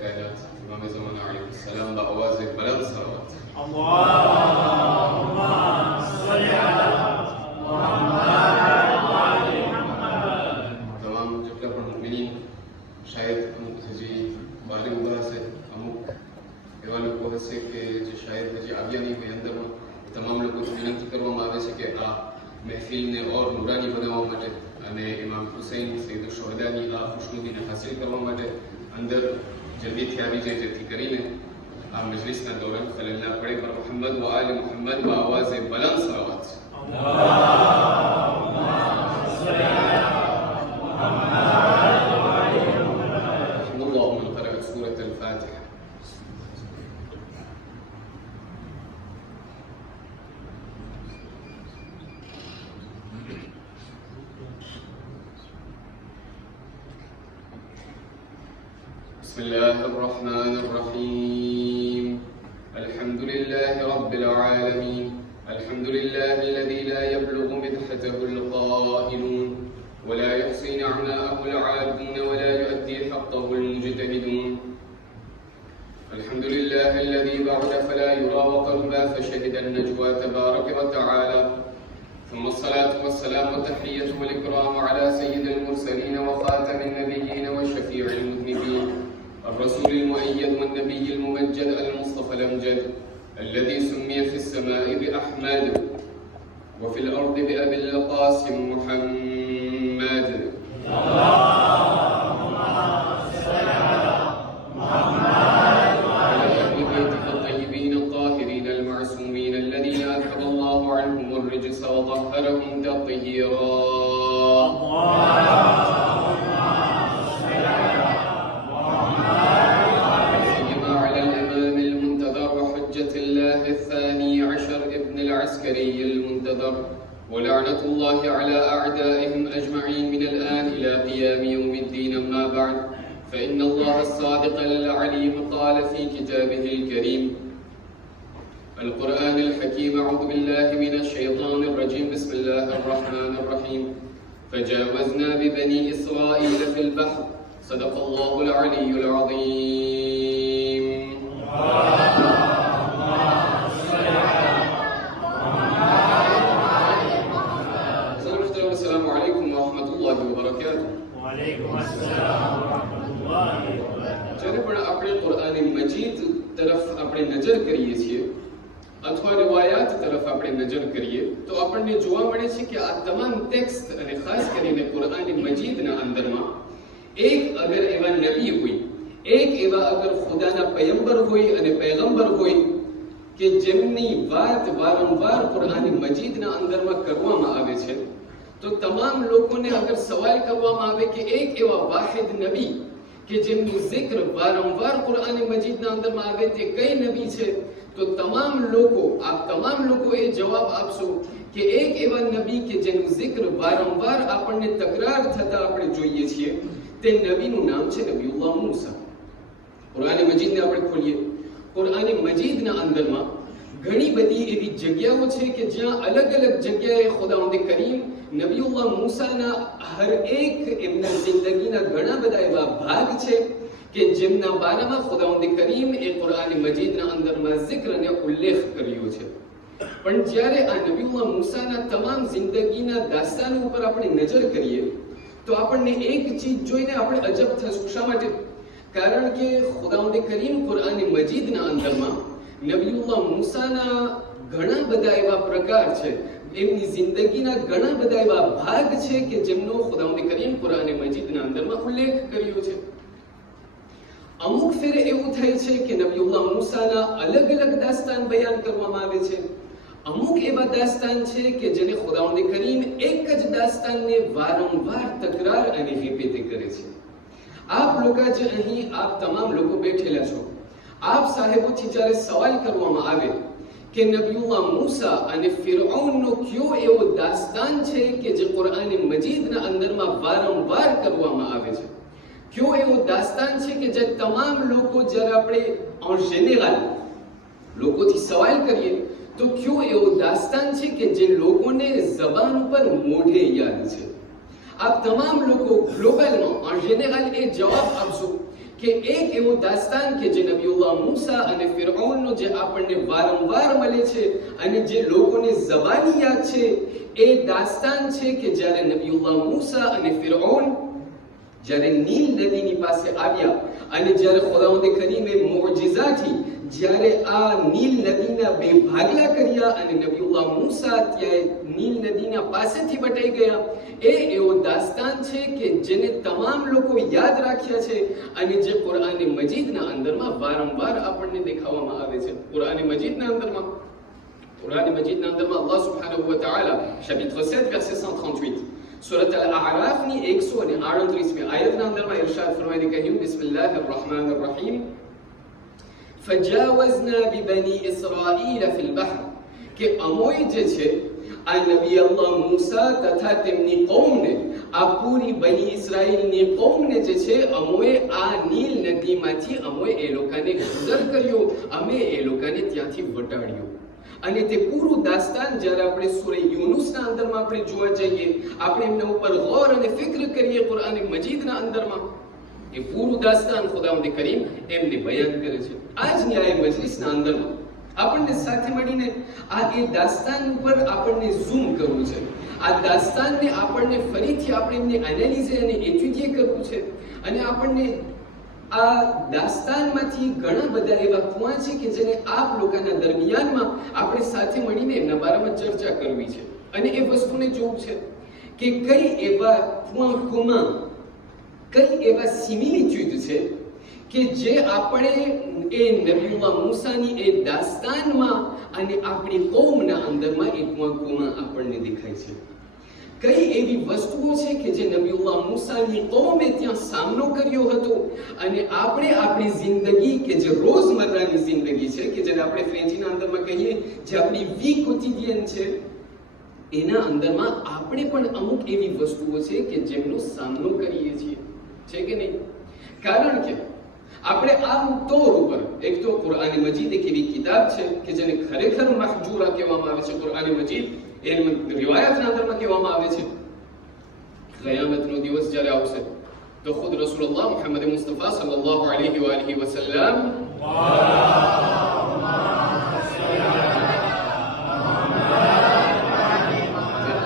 कायनात इमाम ज़माना अलैहिस्सलाम बआवाज़ बुलंद सलावत अल्लाहुम्मा सल्ली अला मुहम्मद तमाम જેટલા પણ મુમિનીન શાયદ અમુક હજી બારે ઉભા હશે, અમુક એવા લોકો હશે કે જે શાયદ હજી આવ્યા નહીં હોય અંદરમાં. તમામ લોકોને વિનંતી કરવામાં આવે છે કે આ મહેફિલને ઓર નૂરાની બનાવવા માટે અને ઇમામ હુસૈન સૈયદ શુહદાની આ ખુશનુદીને હાસિલ કરવા માટે અંદર જલ્દીથી આવી જાય, જેથી કરીને આ મજલિસના દોરાન ખલેલ ના પડે. પર મોહમ્મદ વ આલે મોહમ્મદ બઆવાઝ બુલંદ સલાવત بسم الله الرحمن الرحيم. الحمد لله رب العالمين. الحمد لله الذي لا يبلغ مدحته القائلون ولا يحصي نعماءه العابدون ولا يؤدي حقه المجتهدون. الحمد لله الذي بعد فلا يرى وقربا فشهد النجوى تبارك وتعالى. ثم الصلاة والسلام والتحية والإكرام على سيد المرسلين وخاتم النبيين وشفيع المذنبين الرسول المؤيد والنبي الممجد المصطفى الأمجد الذي سمي في السماء بأحمد وفي الأرض بأبي القاسم محمد. اللهم صل على محمد وعلى أهل بيته الطيبين الطاهرين المعصومين الذين أذهب الله عنهم الرجس وطهرهم تطهيرا. العسكري المنتظر ولعنة الله على أعدائهم أجمعين من الآن إلى قيام يوم الدين. أما بعد فإن الله الصادق العليم قال في كتابه الكريم القرآن الحكيم أعوذ بالله من الشيطان الرجيم بسم الله الرحمن الرحيم. فجاوزنا ببني إسرائيل في البحر صدق الله العلي العظيم. જ્યારે પણ આપણે કુરાન મજીદ તરફ આપણે નજર કરીએ છીએ અથવા રિવાયાત તરફ આપણે નજર કરીએ તો આપણને જોવા મળે છે કે આ તમામ ટેક્સ્ટ અને ખાસ કરીને કુરાન મજીદના અંદરમાં એક અગર એવા નબી હોય, એક એવા અગર ખુદાના પયગંબર હોય અને પૈગંબર હોય કે જેમની વાત વારંવાર કુરાન મજીદના અંદરમાં કરવામાં આવે છે, તો તમામ લોકોને અગર સવાલ કરવામાં આવે કે એક એવા વાહિદ નબી કે જેમનું zikr વારંવાર કુરાન મજીદના અંદરમાં આવે તે કઈ નબી છે, તો તમામ લોકો એ જવાબ આપશો કે એક એવા નબી કે જેનું zikr વારંવાર આપણને તકરાર થતા આપણે જોઈએ છીએ, તે નબીનું નામ છે નબીઉલ્લાહ મૂસા. કુરાન મજીદને આપણે ખોલીએ, કુરાન મજીદના અંદરમાં ઘણી બધી એવી જગ્યાઓ છે કે જ્યાં અલગ અલગ જગ્યાએ ખુદાવંદ કરીમ નબીઉલ્લાહ મૂસાના હર એક એમના જિંદગીના ઘણા બધા એવા ભાગ છે કે જેમના બારામાં ખુદાવંદ કરીમ એ કુરાન મજીદના અંદરમાં zikr અને ઉલ્લેખ કર્યો છે. પણ જ્યારે આ નબીઉલ્લાહ મૂસાના તમામ જિંદગીના દાસ્તાન ઉપર આપણે નજર કરીએ તો આપણને એક ચીજ જોઈને આપણે અજબ થશું. શા માટે? કારણ કે ખુદાવંદ કરીમ કુરાન મજીદના અંદરમાં નબીઉલ્લાહ મૂસાના ઘણા બધા એવા પ્રકાર છે, એમની જિંદગીના ઘણા બધા એવા ભાગ છે કે જેમનો ખુદાવંદ કરીમ કુરાન મજીદના અંદરમાં ઉલ્લેખ કર્યો છે. અમુક ફેરે એવું થાય છે કે નબીઉલ્લાહ મૂસાના અલગ અલગ દાસ્તાન બયાન કરવામાં આવે છે. અમુક એવા દાસ્તાન છે કે જેને ખુદાવંદ કરીમ એક જ દાસ્તાનને વારંવાર તકરાર અને રિપીટ કરે છે. આપ લોકો જે અહીં આપ તમામ લોકો બેઠેલા છો, આપ સાહેબોથી જ્યારે સવાલ કરવામાં આવે કે નબીઉલ્લાહ મૂસા અને ફિરഔનનો કયો એવો દાસ્તાન છે કે જે કુરાન મજીદના અંદરમાં વારંવાર કરવામાં આવે છે, કયો એવો દાસ્તાન છે કે જે તમામ લોકો જ્યારે આપણે en général લોકોથી સવાલ કરીએ તો કયો એવો દાસ્તાન છે કે જે લોકોને જબાન ઉપર મોઢે યાદ છે. આપ તમામ લોકો ગ્લોબલમાં en général એ જવાબ આપશો કે એક એવું દાસ્તાન કે જે નબીઉલ્લાહ મૂસા અને ફિરૌનનો જે આપણને વારંવાર મળે છે અને જે લોકોને ઝબાની યાદ છે, એ દાસ્તાન છે કે જ્યારે નબીઉલ્લાહ મૂસા અને ફિરૌન જ્યારે નીલ નદીની પાસે આવ્યા અને જ્યારે ખુદાવંદ કરીમે મોજિઝાથી જ્યારે આ નીલ નદીના બે ભાગલા કર્યા અને નબીઉલ્લાહ મૂસા ત્યાં નીલ નદીના પાસેથી બટાઈ ગયા, એ એવો દાસ્તાન છે કે જેને તમામ લોકો યાદ રાખ્યા છે અને જે કુરાન મજીદના અંદરમાં વારંવાર આપણને દેખાવામાં આવે છે. કુરાન મજીદના અંદરમાં અલ્લાહ સુબ્હાનહુ વ તઆલા chapitre 7 verset 138 સૂરત અલ-અરાફ ની 138મી આયતના અંદરમાં ઇરશાદ ફરમાઈને કહ્યું, બિસ્મિલ્લાહિર રહમાનિર રહીમ, ફજાવઝના બિબની ઇસ્રાઈલ ફિલ બહર, કે અમોય જે છે આ નબી અલ્લાહ મૂસા તથા તેમની કૌમને, આ પૂરી બની ઇસ્રાઈલની કૌમને જે છે અમોએ આ નીલ નદીમાંથી અમોએ એ લોકોને ગુજર કર્યો, અમે એ લોકોને ત્યાંથી વટાડ્યો. અને તે પૂરું દાસ્તાન જ્યારે આપણે સૂરે યુનુસના અંદરમાં આપણે જોવા જઈએ, આપણે એમના ઉપર ગૌર અને ફિક્ર કરીએ કુરાન મજીદના અંદરમાં, એ પૂરું દાસ્તાન ખુદાવંદ કરીમ એમને બયાન કરે છે. આજની આ મજલિસના અંદરમાં આપણને સાથે મળીને આ એ દાસ્તાન ઉપર આપણને ઝૂમ કરવું છે. આ દાસ્તાનને આપણને ફરીથી આપણે એમને એનાલિઝ અને એટ્યુડિએ કરવું છે અને આપણને આ દાસ્તાનમાંથી ઘણા બધા એવા કુવા છે કે જેને આપ લોકોના દરમિયાનમાં આપણે સાથે મળીને એમના બારામાં ચર્ચા કરવી છે અને એ વસ્તુને જોવું છે કે કઈ એવા કુવા કઈ એવા સિમિલિટ્યુડ છે કે જે આપણે એ નબીઉલ્લાહ મૂસાની એ દાસ્તાનમાં અને આપણી કૌમના અંદરમાં એ કુવા આપણને દેખાય છે. કઈ એવી વસ્તુઓ છે કે જે નબીઉલ્લાહ મૂસાની કૌમે ત્યાં સામનો કર્યો હતો અને આપણે આપણી જિંદગી કે જે રોજમર્રાની જિંદગી છે કે જેને આપણે ફ્રેન્ચીના અંદરમાં કહીએ જે આપણી વી કોટિડિયન છે, એના અંદરમાં આપણે પણ અમુક એવી વસ્તુઓ છે કે જેમનો સામનો કરીએ છીએ, છે કે નહીં? કારણ કે આપણે આ તોર ઉપર એક તો કુરાન મજીદ એક એવી કિતાબ છે કે જેને ખરેખર મહજૂરા કહેવામાં આવે છે. કુરાન મજીદ એ રિવાયતના અંદરમાં કહેવામાં આવે છે કયામતનો દિવસ જ્યારે આવશે તો ખુદ રસૂલુલ્લાહ મુહમ્મદ મુસ્તફા સલ્લલ્લાહુ અલૈહિ વ આલિહી વસલ્લમ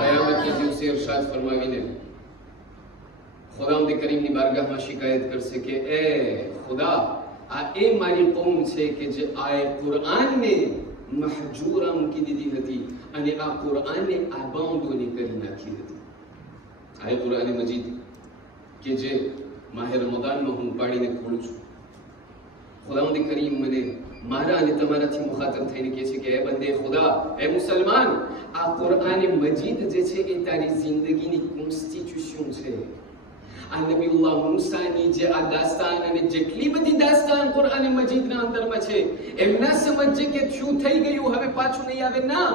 કયામતના દિવસે ઇરશાદ ફરમાવીને ખુદાવંદ કરીમની બારગાહમાં શિકાયત કરશે કે એ ખુદા, આ એ મારી કૌમ છે કે જે આ કુરાનને મહજૂરા મૂકી દીધી હતી અને આ કુરાનને આબાઉન્ડોની કરી નાખી હતી. આ કુરાન મજીદ કે જે માહે રમઝાનમાં હું પાડીને ખોલું છું, ખુદાવંદ કરીમ મને મારા અને તમારાથી મુખાતબ થઈને કહે છે કે એ બંદે ખુદા, એ મુસલમાન, આ કુરાન મજીદ જે છે એ તારી જિંદગીની કોન્સ્ટિટ્યુશન છે. આ નબીઉલ્લાહ મૂસાની જે આ દાસ્તાન અને જેટલી બધી દાસ્તાન કુરાન મજીદના અંદરમાં છે, એમના સમજે કે થયું થઈ ગયું, હવે પાછું નહીં આવે. ના,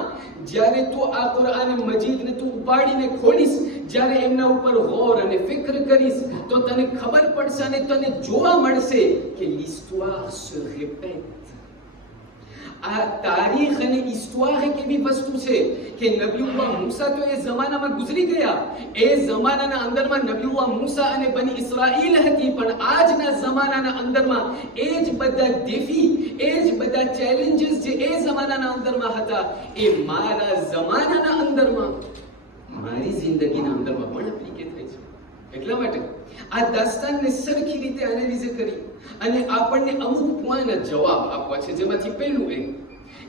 જ્યારે તું આ કુરાન મજીદને તું ઉપાડીને ખોલીશ, જ્યારે એમના ઉપર ગૌર અને ફિક્ર કરીશ, તો તને ખબર પડશે અને તને જોવા મળશે કે l'histoire se répète. આ તારીખ અને ઇસ્તુઆર એક એવી વસ્તુ છે કે નબીઉલ્લાહ મૂસા તો એ જમાનામાં ગુજરી ગયા, એ જમાનાના અંદરમાં નબીઉલ્લાહ મૂસા અને બની ઇસ્રાઈલ હતી, પણ આજના જમાનાના અંદરમાં એ જ બધા દેફી, એ જ બધા ચેલેન્જીસ જે એ જમાનાના અંદરમાં હતા, એ મારા જમાનાના અંદરમાં, મારી જિંદગીના અંદરમાં પણ એપ્લિકેટ થાય છે. એટલા માટે આ દાસ્તાનને સરખી રીતે એનાલિઝ કરી અને આપણને અમુક પોઈન્ટના જવાબ આપવા છે, જેમાંથી પહેલું એ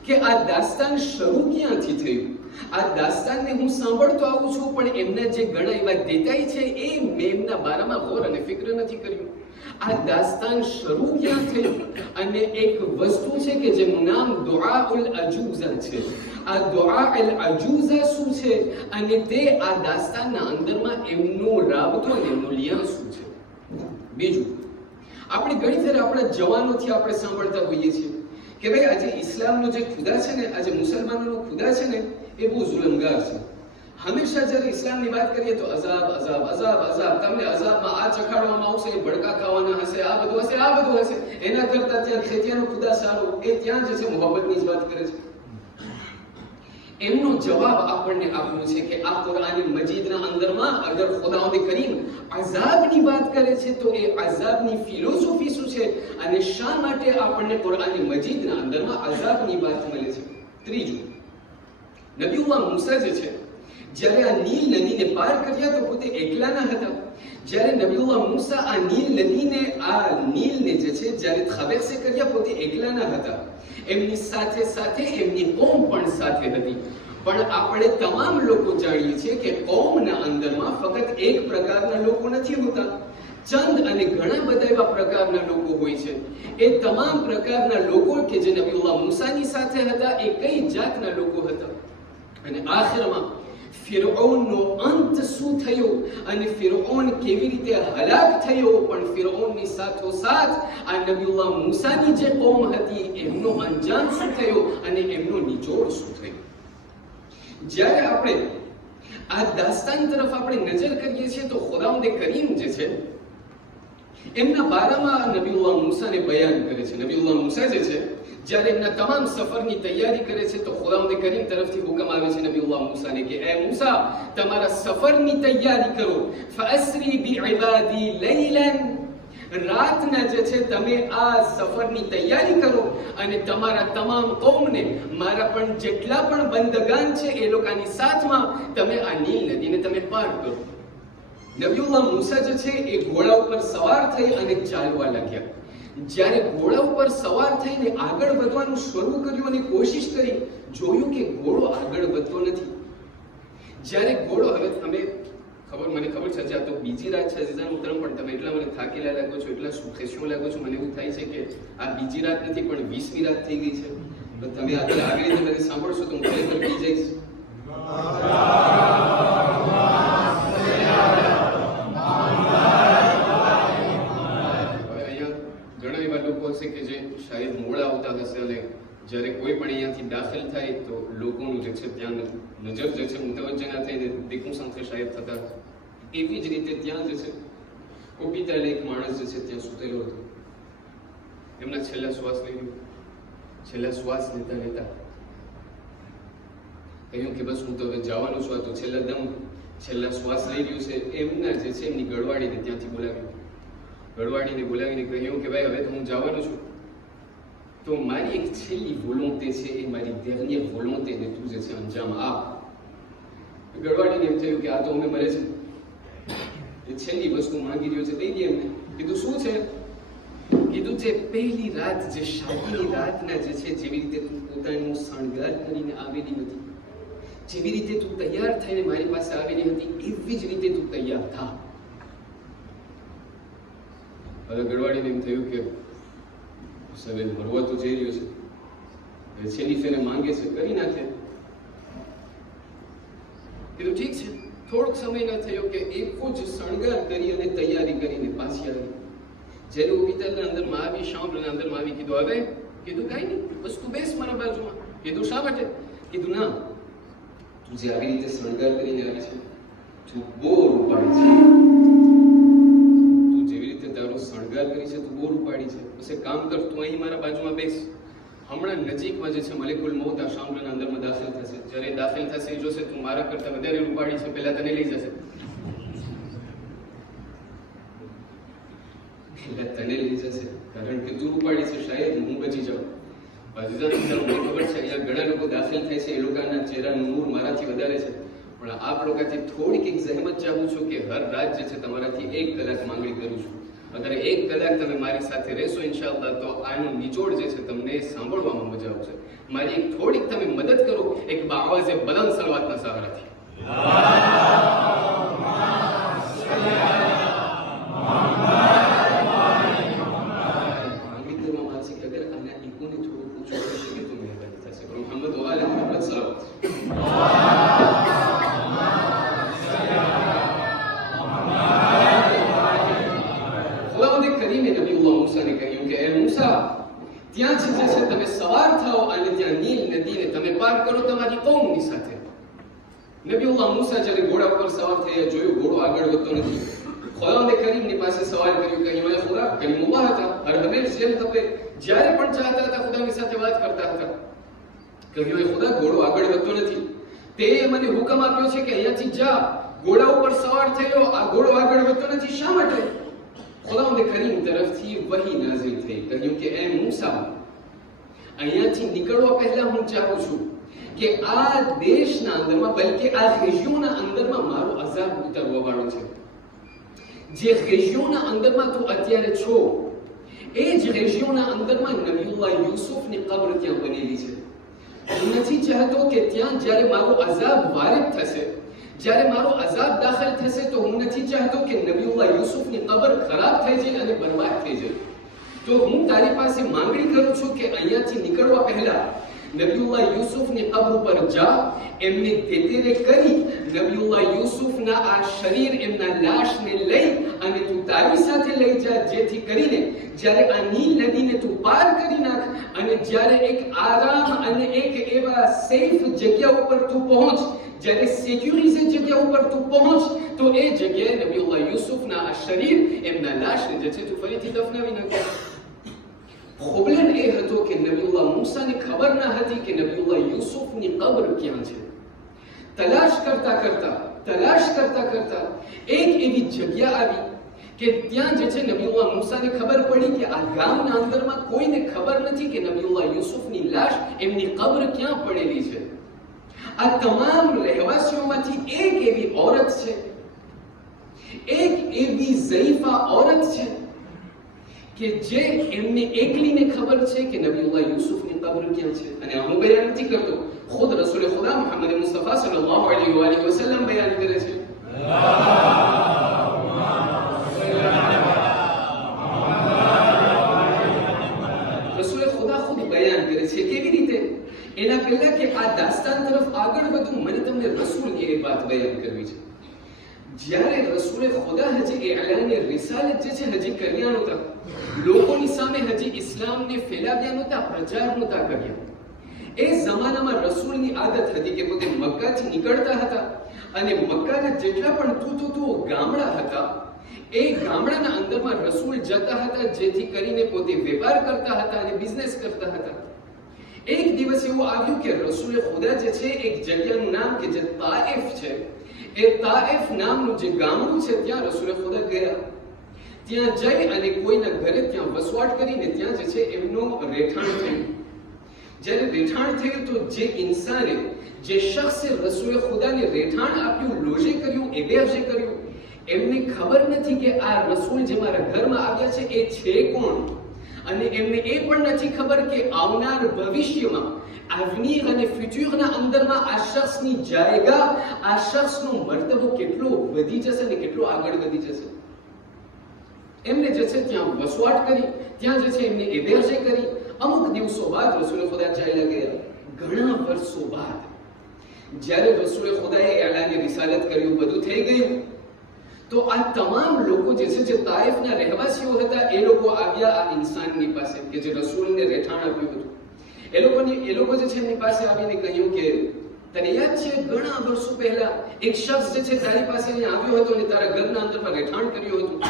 કે આ દાસ્તાન શરૂ ક્યાંથી થયું. આ દાસ્તાનને હું સાંભળતો આવું છું, પણ એમના જે ઘણા એવા દેતાઈ છે એ મેં એમના બારામાં ગૌર અને ફિક્ર નથી કર્યું. આ દાસ્તાન શરૂ ક્યાં થયું? અને એક વસ્તુ છે કે જેનું નામ દુઆઉલ અજૂઝા છે. આ દુઆઉલ અજૂઝા શું છે અને તે આ દાસ્તાનના અંદરમાં એમનો રાબતો અને એમનું લિયા શું છે. બીજું, આપણે ઘણી ફેર આપણા જવાનોથી આપણે સાંભળતા હોઈએ છીએ કે ભાઈ આજે ઇસ્લામનો જે ખુદા છે ને, આજે મુસલમાનોનો ખુદા છે ને, એ બહુ જુલમગાર છે. હંમેશા જ્યારે ઇસ્લામની વાત કરીએ તો અઝાબ અઝાબ અઝાબ અઝાબ, તમને અઝાબમાં આ ચખાડવામાં આવશે, ભડકા ખાવાના હશે, આ બધું હશે, આ બધું હશે. એના કરતા ત્યાં ખેતિયાનો ખુદા સારો, એ ત્યાં જે છે મોહબ્બતની જ વાત કરે છે. એમનો જવાબ આપણને આપ્યો છે કે આ કુરાન મજીદના અંદરમાં અગર ખુદાવંદ કરીમ અઝાબની વાત કરે છે તો એ અઝાબની ફિલોસોફી શું છે અને શા માટે આપણને કુરાન મજીદના અંદરમાં અઝાબની વાત મળે છે. ત્રીજું, નબીઉલ્લાહ મૂસા જે છે જ્યારે આ નીલ નદીને પાર કર્યા તો પોતે એકલા ન હતા. જ્યારે નબીઉલ્લાહ મૂસા આ નીલ નીલને જે છે જ્યારે ખબેસે કર્યા પોતે એકલા ન હતા. એમની સાથે સાથે એમની કોમ પણ સાથે હતી. પણ આપણે તમામ લોકો જાણીએ છીએ કે કોમના અંદરમાં ફક્ત એક પ્રકારના લોકો નથી હોતા, ચંદ અને ઘણા બધા એવા પ્રકારના લોકો હોય છે. એ તમામ પ્રકારના લોકો કે જે નબીઉલ્લાહ મૂસાની સાથે હતા એ કઈ જાતના લોકો હતા. અને આખિરમાં ફિરૌનનો અંત શું થયો અને ફિરૌન કેવી રીતે હલાક થયો, પણ ફિરૌનની સાથોસાથ આ નબીઉલ્લાહ મૂસાની જે કોમ હતી એમનો અંજામ શું થયો અને એમનો નિચોડ શું થયો. જ્યારે આપણે આ દાસ્તાન તરફ આપણે નજર કરીએ છીએ તો ખુદાવંદ કરીમ જે છે એમના બારામાં નબીઉલ્લાહ મૂસાને બયાન કરે છે. નબીઉલ્લાહ મૂસા જે છે જ્યારે એમના તમામ સફરની તૈયારી કરે છે તો ખુદાવંદ કરીમ તરફથી હુકમ આવે છે નબીઉલ્લાહ મૂસાને કે એ મૂસા, તમારા સફરની તૈયારી કરો. ફઅસરી બિઇબાદી લૈલન, રાતના જે છે તમે આ સફરની તૈયારી કરો અને તમારા તમામ કૌમને, મારા પણ જેટલા પણ બંદગાન છે એ લોકોની સાથમાં તમે આ નીલ નદીને તમે પાર કરો. નબીઉલ્લાહ મૂસા જે છે એ ઘોડા ઉપર સવાર થઈ અને ચાલવા લાગ્યા. જ્યારે ઘોડા ઉપર સવાર થઈને આગળ વધવાનું શરૂ કર્યું અને કોશિશ કરી, જોયું કે ઘોડો આગળ વધતો નથી. જ્યારે ઘોડો, હવે મને ખબર છે આ તો બીજી રાત છે અઝીઝાન મુહતરમ, પણ તમે એટલા મને થાકેલા લાગો છો, એટલા સુખેશો લાગો છો, મને એવું થાય છે કે આ બીજી રાત નથી પણ 20મી રાત થઈ ગઈ છે. તો તમે આગળ તમે સાંભળશો તો હું ખરેખર પી જઈશ. કે જે શાયદ મોડા આવતા હશે અને જ્યારે કોઈ પણ અહીંયાથી દાખલ થાય તો લોકોનું જે છે ત્યાં નજર જે છે મુતવજ્જ ના થઈને દીકું સાથે શાયદ થતા. એવી જ રીતે ત્યાં જે છે કોપીતાલે એક માણસ જે છે ત્યાં સૂતેલો હતો. એમના છેલ્લા શ્વાસ લેતા લેતા કહ્યું કે બસ હું તો હવે જવાનું છું, આ તો છેલ્લા શ્વાસ લઈ રહ્યું છે. એમના જે છે એમની ગળવાડીને ત્યાંથી બોલાવીને કહ્યું કે ભાઈ હવે તો હું જવાનું છું, તો મારી એક છેલ્લી વોલોન્તે છે, એ મારી dernière volonté ને તું જે છે અંજામ આપ. ગળવાડીને એમ થયું કે આ તો અમે મરે છે, એ છેલ્લી વસ્તુ માંગી રહ્યો છે, દઈ દે એમને. કીધું શું છે? કીધું જે પહેલી રાત, જે શાદીની રાતના જે છે જેવી રીતે તું પોતાનો શણગાર કરીને આવેલી હતી, જેવી રીતે તું તૈયાર થઈને મારી પાસે આવેલી હતી, એવી જ રીતે તું તૈયાર થા. હવે ગળવાડીને એમ થયું કે સવેલ મરવા તો જઈ રહ્યો છે, હવે છેલ્લી ફેરે માંગે છે, કરી નાખે. કીધું ઠીક છે. થોડોક સમય ન થયો કે એવો જ શણગાર કરી અને તૈયારી કરીને પાછી આવી. જ્યારે ઉપિતાલના અંદરમાં આવી, શામના અંદરમાં આવી, કીધું હવે? કીધું કાંઈ નહીં, બસ તું બેસ મારા બાજુમાં. કીધું શા માટે? કીધું ના, તું જે આવી રીતે શણગાર કરીને આવી છે, તું બહુ રૂપાળી છે. શણગાર કરી છે, તું બહુ રૂપાળી છે. બસ એક કામ કર, તું અહીં મારા બાજુમાં બેસ. હમણાં નજીકમાં જે છે મલેકુલ મૌત આ શામના અંદરમાં દાખલ થશે. જ્યારે દાખલ થશે એ જોશે તું મારા કરતા વધારે રૂપાળી છે, પહેલા તને લઈ જશે. કારણ કે તું રૂપાળી છે, શાયદ હું બચી જાઉં. મને ખબર છે અહીંયા ઘણા લોકો દાખલ થાય છે, એ લોકોના ચહેરાનું નૂર મારાથી વધારે છે, પણ આપ લોકોથી થોડીક એક જહેમત ચાહું છું કે હર રાત જે છે તમારાથી 1 કલાક માંગણી કરું છું. અગર 1 કલાક તમે મારી સાથે રહેશો ઇન્શાઅલ્લાહ તો આનું નિચોડ જે છે તમને સાંભળવામાં મજા આવશે. મારી એક થોડીક તમે મદદ કરો એક બાવાજે બલંદ સલવાતના સહારાથી. માંગણી કરવામાં આવશે કે અગર આના ઈકોને થોડું ઓછું કરી શકે તો મહેરબાની થશે. મોહમ્મદ વાલે મોહમ્મદ સલાવત. ત્યાં જે છે તમે સવાર થાઓ અને ત્યાં નીલ નદીને તમે પાર કરો તમારી કૌમની સાથે. નબીઉલ્લાહ મૂસા જ્યારે ઘોડા ઉપર સવાર થયા, જોયું ઘોડો આગળ વધતો નથી. ખુદાવંદ કરીમની પાસે સવાલ કર્યું કે અહીંયા ખુદા કરીમુલ્લાહ હતા, હર હંમેશ જેમ તમે જ્યારે પણ ચાહતા હતા ખુદાની સાથે વાત કરતા હતા. કહ્યું એ ખુદા ઘોડો આગળ વધતો નથી. તે મને હુકમ આપ્યો છે કે અહીંયાથી જા, ઘોડા ઉપર સવાર થયો, આ ઘોડો આગળ વધતો નથી, શા માટે? ખુદાવંદ કરીમ તરફથી વહી નાઝિલ થઈ, કહ્યું કે એ મૂસા, અહીંયાથી નીકળવા પહેલા હું ચાહું છું કે આ દેશના અંદરમાં, બલકે આ રેજિયોના અંદરમાં મારો અઝાબ ઉતરવા વાળો છે. જે રેજિયોના અંદરમાં તું અત્યારે છો, એ જ રેજિયોના અંદરમાં નબીયુલ્લાહ યુસુફની કબ્ર ત્યાં બનેલી છે. હું નથી ચાહતો કે ત્યાં જ્યારે મારો અઝાબ વારિદ થશે, જ્યારે મારો અઝાબ દાખલ થશે, તો હું નથી ચાહતો કે નબીયુલ્લાહ યુસુફની કબ્ર ખરાબ થઈ જાય અને બરબાદ થઈ જાય. તો હું તારી પાસે માંગણી કરું છું કે અહીંયાથી નીકળવા પહેલા નબીયુલ્લાહ યુસુફની કબ્ર પર જા, એમને તેતેરે કરી નબીયુલ્લાહ યુસુફના આ શરીર, એમના લાશને લઈ અને તું તારી સાથે લઈ જા, જેથી કરીને જ્યારે આ નીલ નદીને તું પાર કરી નાખ અને જ્યારે એક આરામ અને એક એવા સેફ જગ્યા ઉપર તું પહોંચ, જ્યારે સિક્યુરિટી જગ્યા ઉપર તું પહોંચ, તો એ જગ્યાએ નબીયુલ્લાહ યુસુફના આ શરીર, એમના લાશને જે છે તું ફરીથી દફનાવી નાખ. પ્રોબ્લેમ એ હતો કે નબીયુલ્લાહ મૂસાને ખબર ન હતી કે નબીયુલ્લાહ યુસુફની કબ્ર ક્યાં છે. તલાશ કરતા કરતા એક એવી જગ્યા આવી કે ત્યાં જે છે નબીયુલ્લાહ મૂસાને ખબર પડી કે આ ગામના અંદરમાં કોઈને ખબર નથી કે નબીયુલ્લાહ યુસુફની લાશ, એમની કબ્ર ક્યાં પડેલી છે. આ તમામ રહેવાસીઓમાંથી એક એવી औरत છે, એક એવી ઝઈફા औरत છે કે જે એમને એકલીને ખબર છે કે નબીયુલ્લાહ યુસુફની કબ્ર ક્યાં છે. અને હું બયાન નથી કરતો, ખુદ રસૂલ ખુદા મુહમ્મદ મુસ્તફા સલ્લલ્લાહુ અલૈહિ વસલ્લમ બયાન કરે છે. રસૂલ ખુદા ખુદ બયાન કરે છે. કેવી રીતે? એના પહેલા કે આ દાસ્તાન તરફ આગળ વધું, મને તમને રસૂલની એ વાત બયાન કરવી છે. જ્યારે રસૂલ ખુદા હજી એલાને રિસાલત જે છે હજી કર્યા નહોતા, લોકોની સામે હજી ઇસ્લામને ફેલાવ્યા નહોતા, પ્રચાર નહોતા કર્યા. એ જમાનામાં રસૂલની આદત હતી કે પોતે મક્કાથી નીકળતા હતા અને મક્કાના જેટલા પણ તું ગામડા હતા, એ ગામડાના અંદરમાં રસૂલ જતા હતા, જેથી કરીને પોતે વેપાર કરતા હતા અને બિઝનેસ કરતા હતા. એક દિવસ એવું આવ્યું કે રસૂલ ખુદા જે છે, એક જગ્યાનું નામ કે જે તાઇફ છે, એ તાઇફ નામનું જે ગામડું છે, ત્યાં રસૂલ ખુદા ગયા. ત્યાં જઈ અને કોઈના ઘરે ત્યાં વસવાટ કરીને ત્યાં જે છે એમનું રહેઠાણ થયું. જ્યારે રહેઠાણ થયું તો જે ઇન્સાને, જે શખ્સે રસૂલ ખુદાને રહેઠાણ આપ્યું, લોજે કર્યું, એબેજે કર્યું, એમને ખબર નથી કે આ રસૂલ જે મારા ઘરમાં આવ્યા છે એ છે કોણ. અને એમને એ પણ નથી ખબર કે આવનાર ભવિષ્યમાં, આવની અને ફ્યુચરના અંદરમાં આ શખ્સની જાયગા, આ શખ્સનો મર્તબો કેટલો વધી જશે અને કેટલો આગળ વધી જશે. એમને જે છે ત્યાં વસવાટ કરી, ત્યાં જે છે એમને એબેજે કરી. અમુક દિવસો બાદ રસૂલ ખુદા ચાલ્યા ગયા. ઘણા વર્ષો બાદ જ્યારે રસૂલ ખુદાએ એલાને રિસાલત કર્યું, બધું થઈ ગયું, તો આ તમામ લોકો જે છે, જે તાઇફના રહેવાસીઓ હતા, એ લોકો આવ્યા આ ઇન્સાનની પાસે કે જે રસૂલને રહેઠાણ આપ્યું હતું. એ લોકો જે છે એમની પાસે આવીને કહ્યું કે તને યાદ છે ઘણા વર્ષો પહેલા એક શખ્સ જે છે તારી પાસે અહીંયા આવ્યો હતો અને તારા ઘરના અંદરમાં રહેઠાણ કર્યું હતું?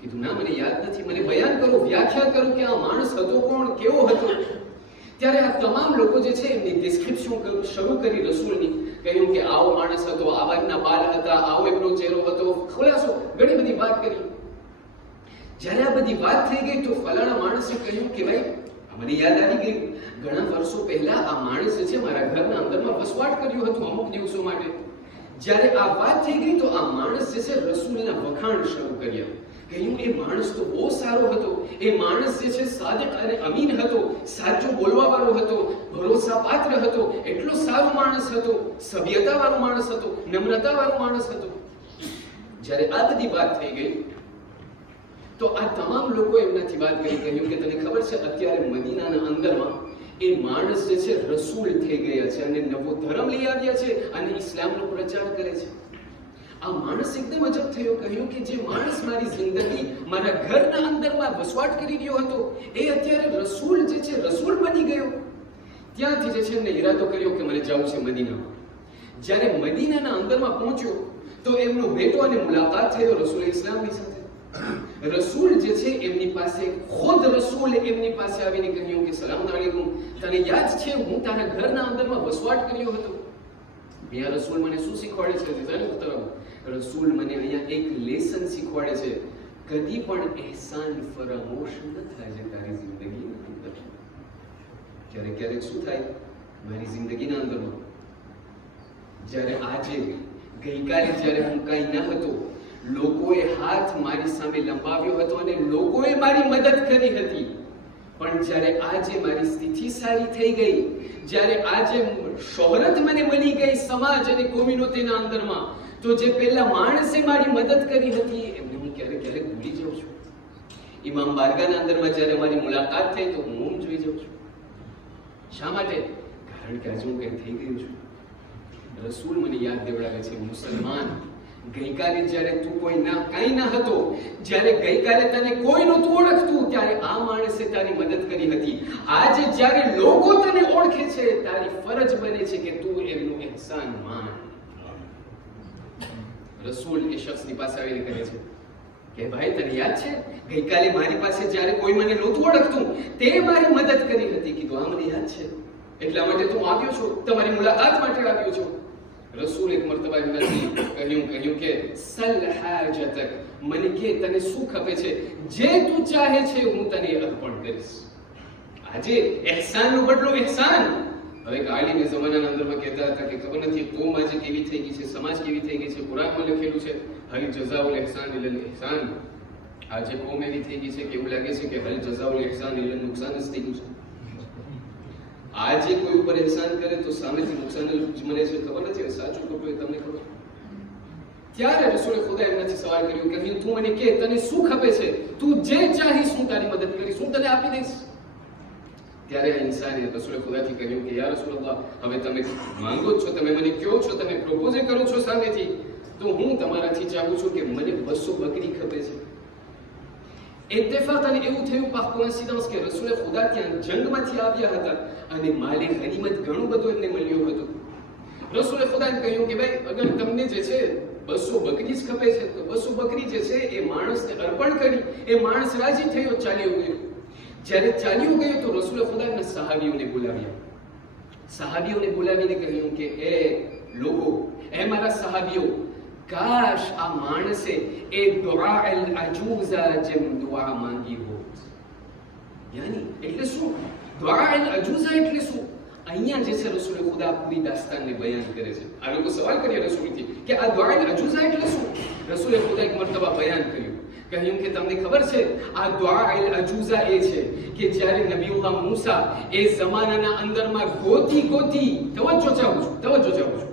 કીધું ના, મને યાદ નથી. મને બયાન કરો, વ્યાખ્યા કરો કે આ માણસ હતો કોણ, કેવો હતો. ત્યારે આ તમામ લોકો જે છે એમની ડિસ્ક્રિપ્શન શરૂ કરી રસૂલની. કહ્યું કે આવો માણસ હતો, આવા એમના બાલ હતા, આવો એમનો ચહેરો હતો, ખુલાસો ઘણી બધી વાત કરી. જ્યારે આ બધી વાત થઈ ગઈ તો ફલાણા માણસે કહ્યું કે ભાઈ, મને યાદ આવી ગયું, ઘણા વર્ષો પહેલા આ માણસ જે છે મારા ઘરના અંદરમાં વસવાટ કર્યું હતું અમુક દિવસો માટે. જ્યારે આ વાત થઈ ગઈ તો આ માણસ જે છે રસૂલના વખાણ શરૂ કર્યા. કહ્યું એ માણસ તો બહુ સારો હતો, એ માણસ જે છે સાદિક અને અમીન હતો, સાચું બોલવા વાળો હતો, ભરોસાપાત્ર હતો, એટલો સારો માણસ હતો, સભ્યતા વાળો માણસ હતો, નમ્રતા વાળો માણસ હતો. જ્યારે આ બધી વાત થઈ ગઈ તો આ તમામ લોકો એમનાથી વાત કરી. કહ્યું કે તને ખબર છે અત્યારે મદીનાના અંદરમાં એ માણસ જે છે રસૂલ થઈ ગયા છે અને નવો ધર્મ લઈ આવ્યા છે અને ઇસ્લામનો પ્રચાર કરે છે. આ માણસ એકદમ અજબ થયો. કહ્યું કે જે માણસ મારી જિંદગી, મારા ઘરના અંદરમાં વસવાટ કરી રહ્યો હતો, એ અત્યારે રસૂલ જે છે રસૂલ બની ગયો. ત્યાંથી જે છે એમને ઈરાદો કર્યો કે મને જવું છે મદીનામાં. જ્યારે મદીનાના અંદરમાં પહોંચ્યો તો એમનો ભેટો અને મુલાકાત થયો રસૂલ ઇસ્લામની સાથે. રસૂલ જે છે એમની પાસે, ખુદ રસૂલ એમની પાસે આવીને કહ્યું કે સલામ અલૈકુમ, તને યાદ છે હું તારા ઘરના અંદરમાં વસવાટ કર્યો હતો? અહીંયા રસૂલ મને શું શીખવાડે છે જાણે તરફ રસૂલ મને અહીંયા એક લેસન શીખવાડે છે, કદી પણ એહસાન ફરામોશ ન થાય છે તારી જિંદગીની અંદર. ક્યારેક ક્યારેક શું થાય મારી જિંદગીના અંદરમાં, જ્યારે આજે ગઈકાલે જ્યારે હું કાંઈ ન હતો, લોકોએ હાથ મારી સામે લંબાવ્યો હતો અને લોકોએ મારી મદદ કરી હતી, પણ જ્યારે આજે મારી સ્થિતિ સારી થઈ ગઈ, જ્યારે આજે શોહરત મને મળી ગઈ સમાજ અને કોમ્યુનિટીના અંદરમાં, તો જે પહેલા માણસે મારી મદદ કરી હતી એમને હું ક્યારેક ક્યારેક ભૂલી જાઉં છું. ઇમામ બારગાહના અંદરમાં જ્યારે મારી મુલાકાત થઈ તો હું જોઈ જાઉં છું. શા માટે? કારણ કે આજે હું કંઈ થઈ ગયું છું. રસૂલ મને યાદ દેવડાવે છે, મુસલમાન ગઈકાલે જ્યારે તું કોઈ કાંઈ ના હતો, જ્યારે ગઈકાલે તને કોઈ નહોતું ઓળખતું, ત્યારે આ માણસે તારી મદદ કરી હતી. આજે જ્યારે લોકો તને ઓળખે છે, તારી ફરજ બને છે કે તું એમનું એહસાન માન. રસૂલ એ શખ્સની પાસે આવીને કહે છે કે ભાઈ તને યાદ છે ગઈકાલે મારી પાસે જ્યારે કોઈ મને નહોતું ઓળખતું તે મારી મદદ કરી હતી? કીધું હા મને યાદ છે, એટલા માટે તું આવ્યો છો, તમારી મુલાકાત માટે આવ્યો છો. રસૂલ એક મરતબા એમનાથી કહ્યું કે સલ હાજતક, મને કે તને શું ખપે છે, જે તું ચાહે છે હું તને અર્પણ કરીશ. આજે એહસાનનો બદલો એહસાન. હવે એક આલિમ એ જમાનાના અંદરમાં કહેતા હતા કે ખબર નથી કોમ આજે કેવી થઈ ગઈ છે, સમાજ કેવી થઈ ગઈ છે. કુરાનમાં લખેલું છે હલ જઝાઉલ ઇહસાન ઇલલ ઇહસાન. આજે કોમ એવી થઈ ગઈ છે કે એવું લાગે છે કે હલ જઝાઉલ ઇહસાન ઇલલ નુકસાન જ થઈ ગયું છે. આજે કોઈ ઉપર એહસાન કરે તો સામેથી નુકસાન જ મળે છે. ખબર નથી સાચું ખોટું એ તમને ખબર. ત્યારે રસૂલે ખુદા એમનાથી સવાલ કર્યો કે તું મને કે તને શું ખપે છે, તું જે ચાહીશ હું તારી મદદ કરીશ, હું તને આપી દઈશ. ત્યારે આ ઇન્સાને રસૂલે ખુદાથી કહ્યું કે યા રસૂલલ્લાહ, હવે તમે માંગો છો, તમે મને કહો છો, તમે પ્રપોઝ કરો છો સામેથી, તો હું તમારાથી ચાહું છું કે મને 200 બકરી ખપે છે. ઇત્તફાકન એવું થયું par coïncidence કે રસૂલે ખુદા ત્યાં જંગમાંથી આવ્યા હતા અને માલે ગનીમત ઘણું બધું એમને મળ્યું હતું. રસૂલે ખુદાએ કહ્યું કે ભાઈ અગર તમને જે છે 200 બકરી જ ખપે છે તો 200 બકરી જે છે એ માણસને અર્પણ કરી, એ માણસ રાજી થયો, ચાલ્યો ગયો. જ્યારે ચાલ્યો ગયો તો રસૂલે ખુદાના સહાબીઓને બોલાવ્યા. સહાબીઓને બોલાવીને કહ્યું કે એ લોકો, એ મારા સહાબીઓ, કાશ આ માણસે એ દુઆ અલ અજૂઝા જેમ દુઆ માંગી હોત. યાની એટલે શું? દુઆ અલ અજૂઝા એટલે શું? અહીંયા જે છે રસૂલે ખુદા પૂરી દાસ્તાનને બયાન કરે છે. આ લોકો સવાલ કર્યા રસૂલથી કે આ દુઆ અલ અજૂઝા એટલે શું? રસૂલે ખુદા એક મરતબા બયાન કર્યું, કહ્યું કે તમને ખબર છે આ દુઆ અલ અજૂઝા એ છે કે જ્યારે નબીઉલ્લાહ મૂસા એ જમાનાના અંદરમાં ગોતી તવજ્જો ચાહું છું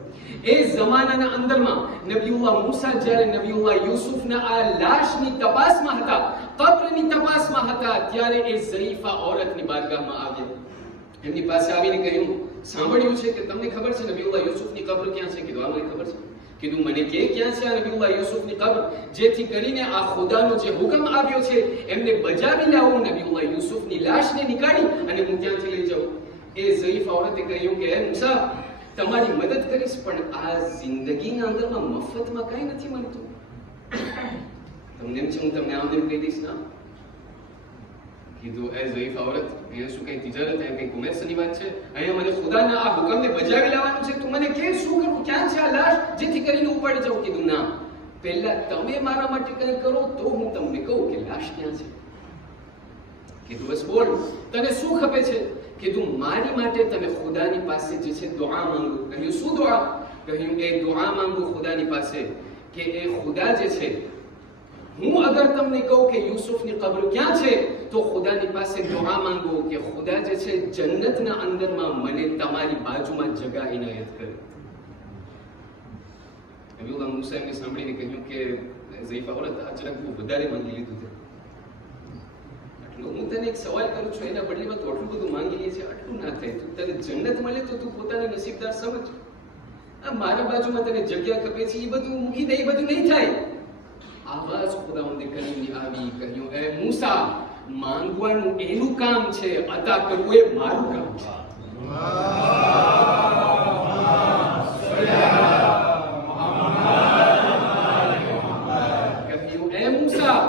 એ જમાનાના અંદરમાં નબીઉલ્લાહ મૂસા જ્યારે નબીઉલ્લાહ યુસુફના આ લાશની તપાસમાં હતા, કબ્રની તપાસમાં હતા, ત્યારે એ ઝરીફા ઔરતની બારગાહમાં આવ્યા. એમની પાસે આવીને કહ્યું, સાંભળ્યું છે કે તમને ખબર છે નબીઉલ્લાહ યુસુફની કબ્ર ક્યાં છે? કીધું આ મને ખબર છે. કીધું મને કે ક્યાં છે આ નબીઉલ્લાહ યુસુફની કબ્ર, જેથી કરીને આ ખુદાનો જે હુકમ આવ્યો છે એમને બજાવી લાવું, નબીઉલ્લાહ યુસુફની લાશને નીકાળી અને હું ત્યાંથી લઈ જાઉં. એ ઝરીફા ઔરતે કહ્યું કે હે મૂસા, તમારી મદદ કરીશ, પણ આ જિંદગીના અંદરમાં મફતમાં કંઈ નથી મળતું. તમને એમ છે હું તમને આમ કહી દઈશ ના? કીધું એ ઝરીફા ઔરત, અહીંયા શું કઈ તિજારત, અહીંયા કઈ કોમર્સની વાત છે? અહીંયા મને ખુદાના આ હુકમને બજાવી લાવવાનું છે. તું મને કે શું કરું, ક્યાં છે આ લાશ, જેથી કરીને ઉપાડી જાઉં? કીધું ના, પહેલા તમે મારા માટે કંઈ કરો તો હું તમને કહું કે લાશ ક્યાં છે. કીધું બસ બોલ, તને શું ખપે છે? કીધું મારી માટે તમે ખુદાની પાસે જે છે દુઆ માંગો. કહ્યું શું દુઆ? કહ્યું એ દુઆ માંગો ખુદાની પાસે કે એ ખુદા જે છે, હું અગર તમને કહું કે યુસુફની કબ્ર ક્યાં છે તો ખુદાની પાસે દુઆ માંગો કે ખુદા જે છે જન્નતના અંદરમાં મને તમારી બાજુમાં જગા ઇનાયત કરે. નબીઉલ્લાહ મૂસા એમને સાંભળીને કહ્યું કે ઝરીફા ઔરત આ જરાક બહુ વધારે માંગી લીધું છે. હું તને એક સવાલ કરું છું, એના બદલીમાં તો આટલું બધું માંગી લે છે, આટલું ના થાય. તું તને જન્નત મળે તો તું પોતાને નસીબદાર સમજ. આ મારા બાજુમાં તને જગ્યા ખપે છે એ બધું મૂકી દે, એ બધું નહીં થાય. આવાજ ખુદાવંદે કરીમની આવી, કહ્યું એ મૂસા, માંગવાનું એનું કામ છે, અતા કરવું એ મારું કામ છે. કહ્યું એ મૂસા,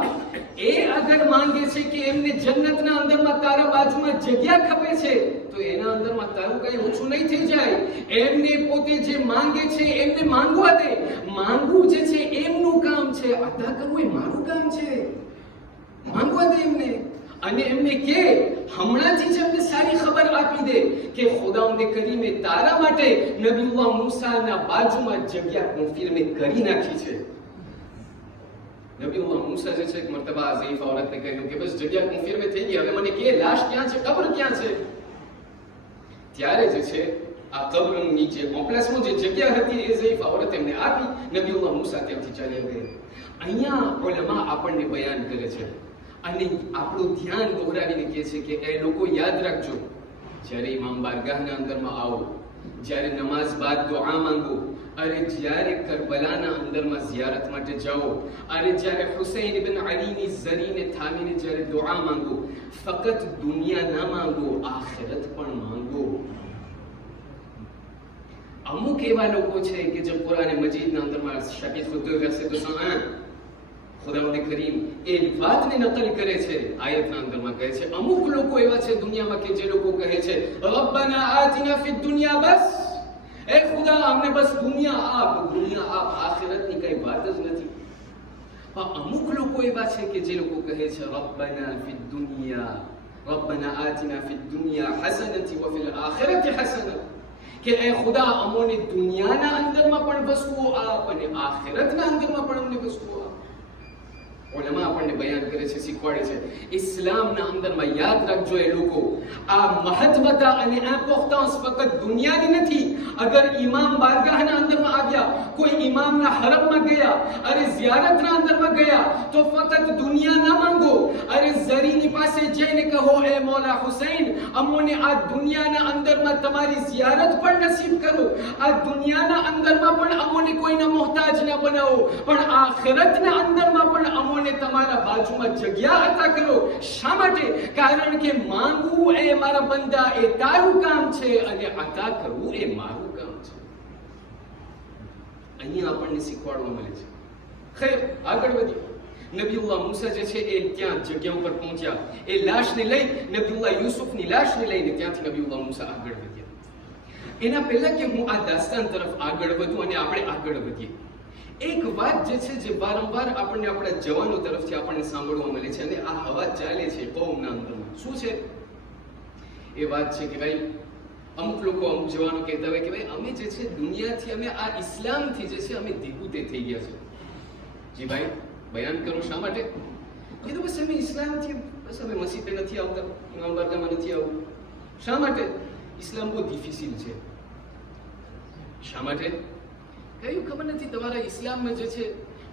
એ અગર માંગે છે કે એમને જન્નતના અંદરમાં તારા બાજુમાં જગ્યા ખપે છે તો એના અંદરમાં તારું કઈ ઓછું નહીં થઈ જાય. એમને પોતે જે માંગે છે એમને માંગવા દે. માંગવું જે છે એમનું કામ છે, અદા કરવું એ મારું કામ છે. માંગવા દે એમને. અને એમને કે હમણાંથી જ એમને સારી ખબર આપી દે કે ખુદાવંદે કરીમે તારા માટે નબીઉલ્લાહ મૂસાના બાજુમાં જગ્યા કોન્ફર્મ કરી નાખી છે. નબીઉલ્લાહ મૂસા જે છે એક મર્તબા આ ઝઈફ औरतને કહ્યું કે બસ જગ્યા કોન્ફર્મ થઈ ગઈ, હવે મને કે લાશ ક્યાં છે, કબ્ર ક્યાં છે. ત્યારે જે છે આ કબ્રની જે કોમ્પ્લેક્સમાં જે જગ્યા હતી એ ઝઈફ औरत એમને આપી. નબીઉલ્લાહ મૂસા ત્યાંથી ચાલ્યા ગયા. અહીંયા ઉલમા આપણને બયાન કરે છે અને આપણું ધ્યાન દોહરાવીને કહે છે કે એ લોકો યાદ રાખજો, જ્યારે ઇમામ બારગાહના અંદરમાં આવો, જ્યારે નમાઝ બાદ દુઆ માંગો, અરે જ્યારે કરબલાના અંદરમાં ઝિયારત માટે જાઓ, અરે જ્યારે હુસૈન ઇબ્ન અલીની ઝરીને થામીને જ્યારે દુઆ માંગો, ફક્ત દુનિયા ના માંગો, આખિરત પણ માંગો. અમુક એવા લોકો છે કે જે કુરાન મજીદના અંદરમાં શાકિદ ખુદ વૈસે તો સઆ ખુદાવંદ કરીમ એ વાતને નકલ કરે છે, આયતના અંદરમાં કહે છે. અમુક લોકો એવા છે દુનિયામાં કે જે લોકો કહે છે રબ્બના આતિના ફિદ દુનિયા, બસ એ ખુદા અમને બસ દુનિયા આપ, આખિરતની કઈ વાત જ નથી. પણ અમુક લોકો એવા છે કે જે લોકો કહે છે રબ્બના ફિદ દુનિયા, રબ્બના આતિના ફિદ દુનિયા હસનતી વ ફિલ આખિરતી હસનત, કે એ ખુદા અમોને દુનિયાના અંદરમાં પણ વસ્તુઓ આપ અને આખિરતના અંદરમાં પણ અમને વસ્તુઓ આપ. ઉલમા આપણને બયાન કરે છે, શીખવાડે છે. ઇસ્લામના અંદરમાં યાદ રાખજો એ લોકો આ મહત્વતા અને ઇમ્પોર્ટન્સ ફક્ત દુનિયાની નથી. અગર ઇમામ બારગાહના અંદરમાં આવ્યા, કોઈ ઇમામના હરમમાં ગયા, અરે ઝિયારતના અંદરમાં ગયા તો ફક્ત દુનિયા ના માંગો. અરે ઝરીની પાસે જઈને કહો એ મૌલા હુસૈન અમોને આ દુનિયાના અંદરમાં તમારી ઝિયારત પણ નસીબ કરો, આ દુનિયાના અંદરમાં પણ અમોને કોઈના મોહતાજ ના બનાવો, પણ આખિરતના અંદરમાં પણ અમોને તમારા બાજુમાં જગ્યા અતા કરો. શા માટે? કારણ કે માંગવું એ મારા બંદા એ તારું કામ છે અને અતા કરવું એ મારું કામ છે. અહીંયા આપણને શીખવાડવા મળે છે. ખેર, આગળ વધીએ. નબીઉલ્લાહ મૂસા જે છે એ ત્યાં જગ્યા ઉપર પહોંચ્યા. એ લાશને લઈ નબીઉલ્લાહ યુસુફની લાશને લઈને ત્યાંથી નબીઉલ્લાહ મૂસા આગળ વધ્યા. એના પહેલા કે હું આ દાસ્તાન તરફ આગળ વધું અને આપણે આગળ વધીએ, એક વાત જે છે જે વારંવાર આપણને આપણા જવાનો તરફથી આપણને સાંભળવા મળે છે અને આ હવા ચાલે છે કૌમના અંદરમાં. શું છે એ વાત? છે કે ભાઈ અમુક લોકો, અમુક જવાનો કહેતા હોય કે ભાઈ અમે જે છે દુનિયાથી, અમે આ ઇસ્લામથી જે છે અમે દિગુતે થઈ ગયા છે. જી ભાઈ, બયાન કરો શા માટે? કીધું બસ અમે ઇસ્લામથી, બસ અમે મસ્જિદે નથી આવતા, ઇમામ બારગાહમાં નથી આવવું. શા માટે? ઇસ્લામ બહુ ડિફિસિલ છે. શા માટે? કયું ખબર નથી. તમારા ઇસ્લામમાં જે છે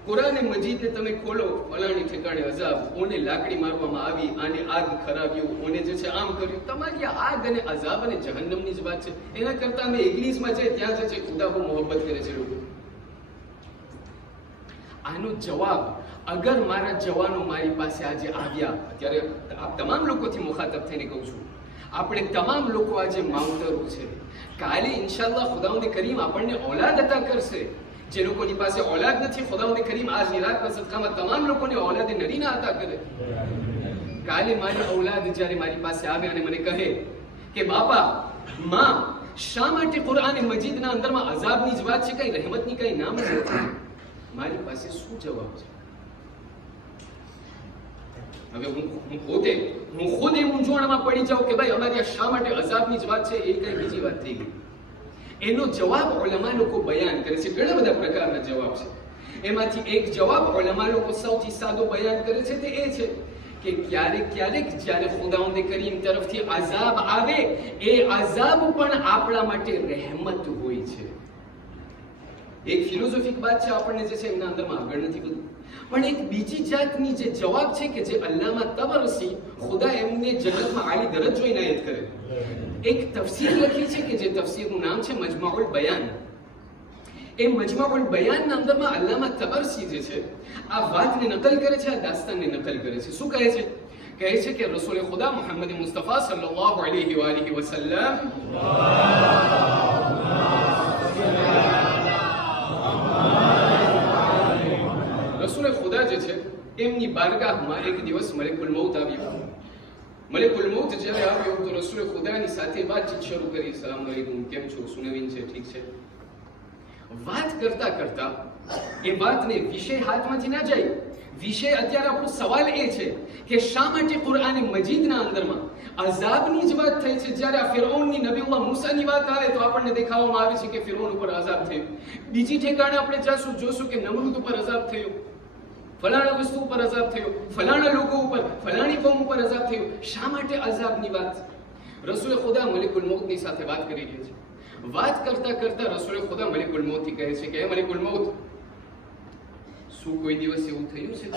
કુરાને મજીદને તમે ખોલો, ફલાણી ઠેકાણે અઝાબ, ઓને લાકડી મારવામાં આવી, આને આગ ખરાબ્યું, ઓને જે છે આમ કર્યું. તમારી આ આગ અને અઝાબ અને જહન્નમની જ વાત છે. એના કરતા અમે ઇંગ્લિશમાં છે ત્યાં જે છે ખુદા બહુ મોહબ્બત કરે છે લોકો. આનો જવાબ અગર મારા જવાનો મારી પાસે આજે આવ્યા, અત્યારે આ તમામ લોકોથી મુખાતબ થઈને કહું છું, આપણે તમામ લોકો આજે માવતરો છે. કાલે ઇન્શાઅલ્લાહ ખુદાવંદ કરીમ આપણને औलाद અતા કરશે. જે લોકોની પાસે औलाद નથી, ખુદાવંદ કરીમ આજની રાતના સદકામાં તમામ લોકોને औलाद નરીના અતા કરે. કાલે મારી औलाद જ્યારે મારી પાસે આવે અને મને કહે કે બાપા, માં, શા માટે કુરાન મજીદના અંદરમાં અઝાબની જ વાત છે, કઈ રહેમતની કઈ નામ નથી, મારી પાસે શું જવાબ છે? હવે હું ખુદ એ મૂંઝવણમાં પડી જાઉં કે ભાઈ અમારી શા માટે અઝાબની જ વાત છે, એ કઈ બીજી વાત થઈ ગઈ. એનો જવાબ ઉલમા લોકો બયાન કરે છે. ઘણા બધા પ્રકારના જવાબ છે. એમાંથી એક જવાબ ઉલમા લોકો સૌથી સાદો બયાન કરે છે તે એ છે કે ક્યારેક જ્યારે ખુદાવંદ કરીમ તરફથી અઝાબ આવે, એ અઝાબ પણ આપણા માટે રહેમત હોય છે. એક ફિલોસોફિક વાત છે, આપણને જે છે એમના અંદરમાં આગળ નથી બધું. પણ એક બીજી જાતની જે જવાબ છે કે જે અલ્લામા તબરસી, ખુદા એમને જન્નતમાં આલી દરજ્જો ઇનાયત કરે, એક તફસીર લખી છે કે જે તફસીરનું નામ છે મજમાઉલ બયાન. એ મજમાઉલ બયાનના અંદરમાં અલ્લામા તબરસી જે છે આ વાતને નકલ કરે છે, આ દાસ્તાનને નકલ કરે છે. શું કહે છે? કહે છે કે રસૂલ ખુદા મુહમ્મદ મુસ્તફા સલ્લલ્લાહુ અલૈહિ વ આલિહિ વસલ્લમ રસૂલ ખુદા જે છે એમની બારગાહમાં એક દિવસ મલકુલ મૌત આવ્યો. મલિકુલ મૌત જ્યારે આવ્યો તો રસૂલે ખુદાની સાથે વાતચીત શરૂ કરી. સલામ અલૈકુમ, કેમ છો, શું નવીન છે, ઠીક છે. વાત કરતા કરતા એ વાતને વિષય હાથમાંથી ના જાય. વિષય અત્યારે આપણો સવાલ એ છે કે શા માટે કુરઆન મજીદના અંદરમાં અઝાબની જ વાત થઈ છે. જ્યારે આ ફિરૌનની નબીઉલ્લાહ મૂસાની વાત આવે તો આપણને દેખાડવામાં આવે છે કે ફિરૌન ઉપર અઝાબ થયો. બીજી ઠેકાણે આપણે જાશું, જોશું કે નમરૂદ ઉપર અઝાબ થયો, ફલાણા વસ્તુ ઉપર અઝાબ થયો, ફલાણા લોકો ઉપર, ફલાણી કોમ ઉપર અઝાબ થયો. શા માટે અઝાબની વાત? રસૂલ ખુદા મલિકુલ મૌતની સાથે વાત કરી રહ્યા છે. વાત કરતા કરતા રસૂલ ખુદા મલિકુલ મૌતથી કહે છે કે હે મલિકુલ મૌત, શું કોઈ દિવસ એવું થયું છે?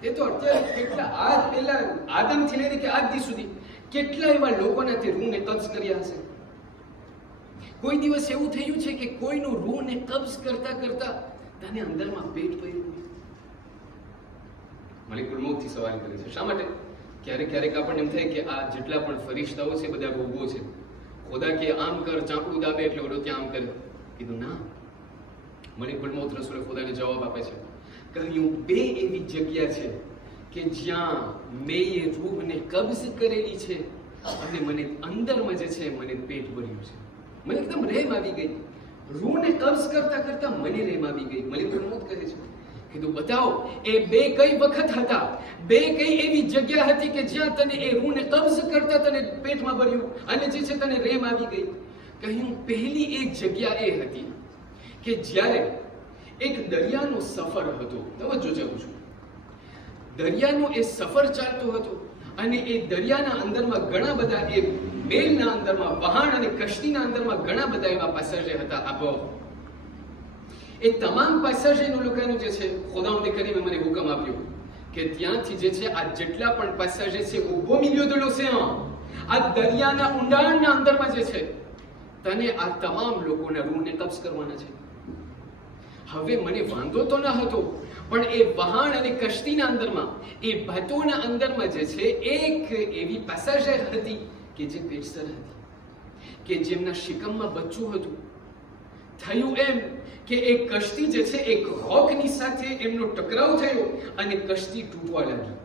તે તો અત્યારે કેટલા આજ પહેલા આદમથી લઈને કે આજ દી સુધી કેટલા એવા લોકોના તે રૂહને કબ્જ કર્યા હશે. કોઈ દિવસ એવું થયું છે કે કોઈનું રૂહને કબ્જ કરતા કરતા તને અંદરમાં પેટ પડ્યું? મલિકુલ મૌતથી સવાલ કરે છે. શા માટે? ક્યારેક ક્યારેક આપણને એમ થાય કે આ જેટલા પણ ફરિશ્તાઓ છે બધા રોગો છે. ખુદા કે આમ કર, ચાંપડું દાબે એટલે ઓલો ત્યાં આમ કરે. કીધું ના. મલિકુલ મૌત રસૂલ ખુદાને જવાબ આપે છે. કહ્યું બે એવી જગ્યા છે કે જ્યાં મેં એ રૂહને કબ્જ કરેલી છે અને મને અંદરમાં જે છે મને પેટ ભર્યું છે. મને એકદમ રેમ આવી ગઈ. રૂહને કબ્જ કરતા કરતા મને રેમ આવી ગઈ. મલિકુલ મૌત કહે છે. કીધું બતાવો એ બે કઈ વખત હતા, બે કઈ એવી જગ્યા હતી કે જ્યાં તને એ રૂહને કબ્જ કરતા તને પેટમાં ભર્યું અને જે છે તને રેમ આવી ગઈ? કહ્યું પહેલી એક જગ્યા એ હતી કે જ્યારે એક દરિયાનો સફર હતો. તવજ્જો જાઉં છું. દરિયાનો એ સફર ચાલતો હતો અને એ દરિયાના અંદરમાં ઘણા બધા એ મેલના અંદરમાં વહાણ અને કશ્તીના અંદરમાં ઘણા બધા એવા પેસેન્જર હતા. આપો એ તમામ પેસેન્જરનું લોકોનું જે છે ખુદાવંદે કરીને મને હુકમ આપ્યો કે ત્યાંથી જે છે આ જેટલા પણ પેસેન્જર છે ઊભો મિલ્યો દલો છે આ દરિયાના ઊંડાણના અંદરમાં જે છે તને આ તમામ લોકોના રૂહને કબ્જ કરવાના છે. હવે મને વાંધો તો ન હતો પણ એ વહાણ અને કશ્તીના અંદરમાં એ ભતોના અંદરમાં જે છે એક એવી પેસેન્જર હતી કે જે પેટસર હતી, કે જેમના શિકમમાં બચ્ચું હતું. થયું એમ કે એ કશ્તી જે છે એક રોકની સાથે એમનો ટકરાવ થયો અને કશ્તી તૂટવા લાગી.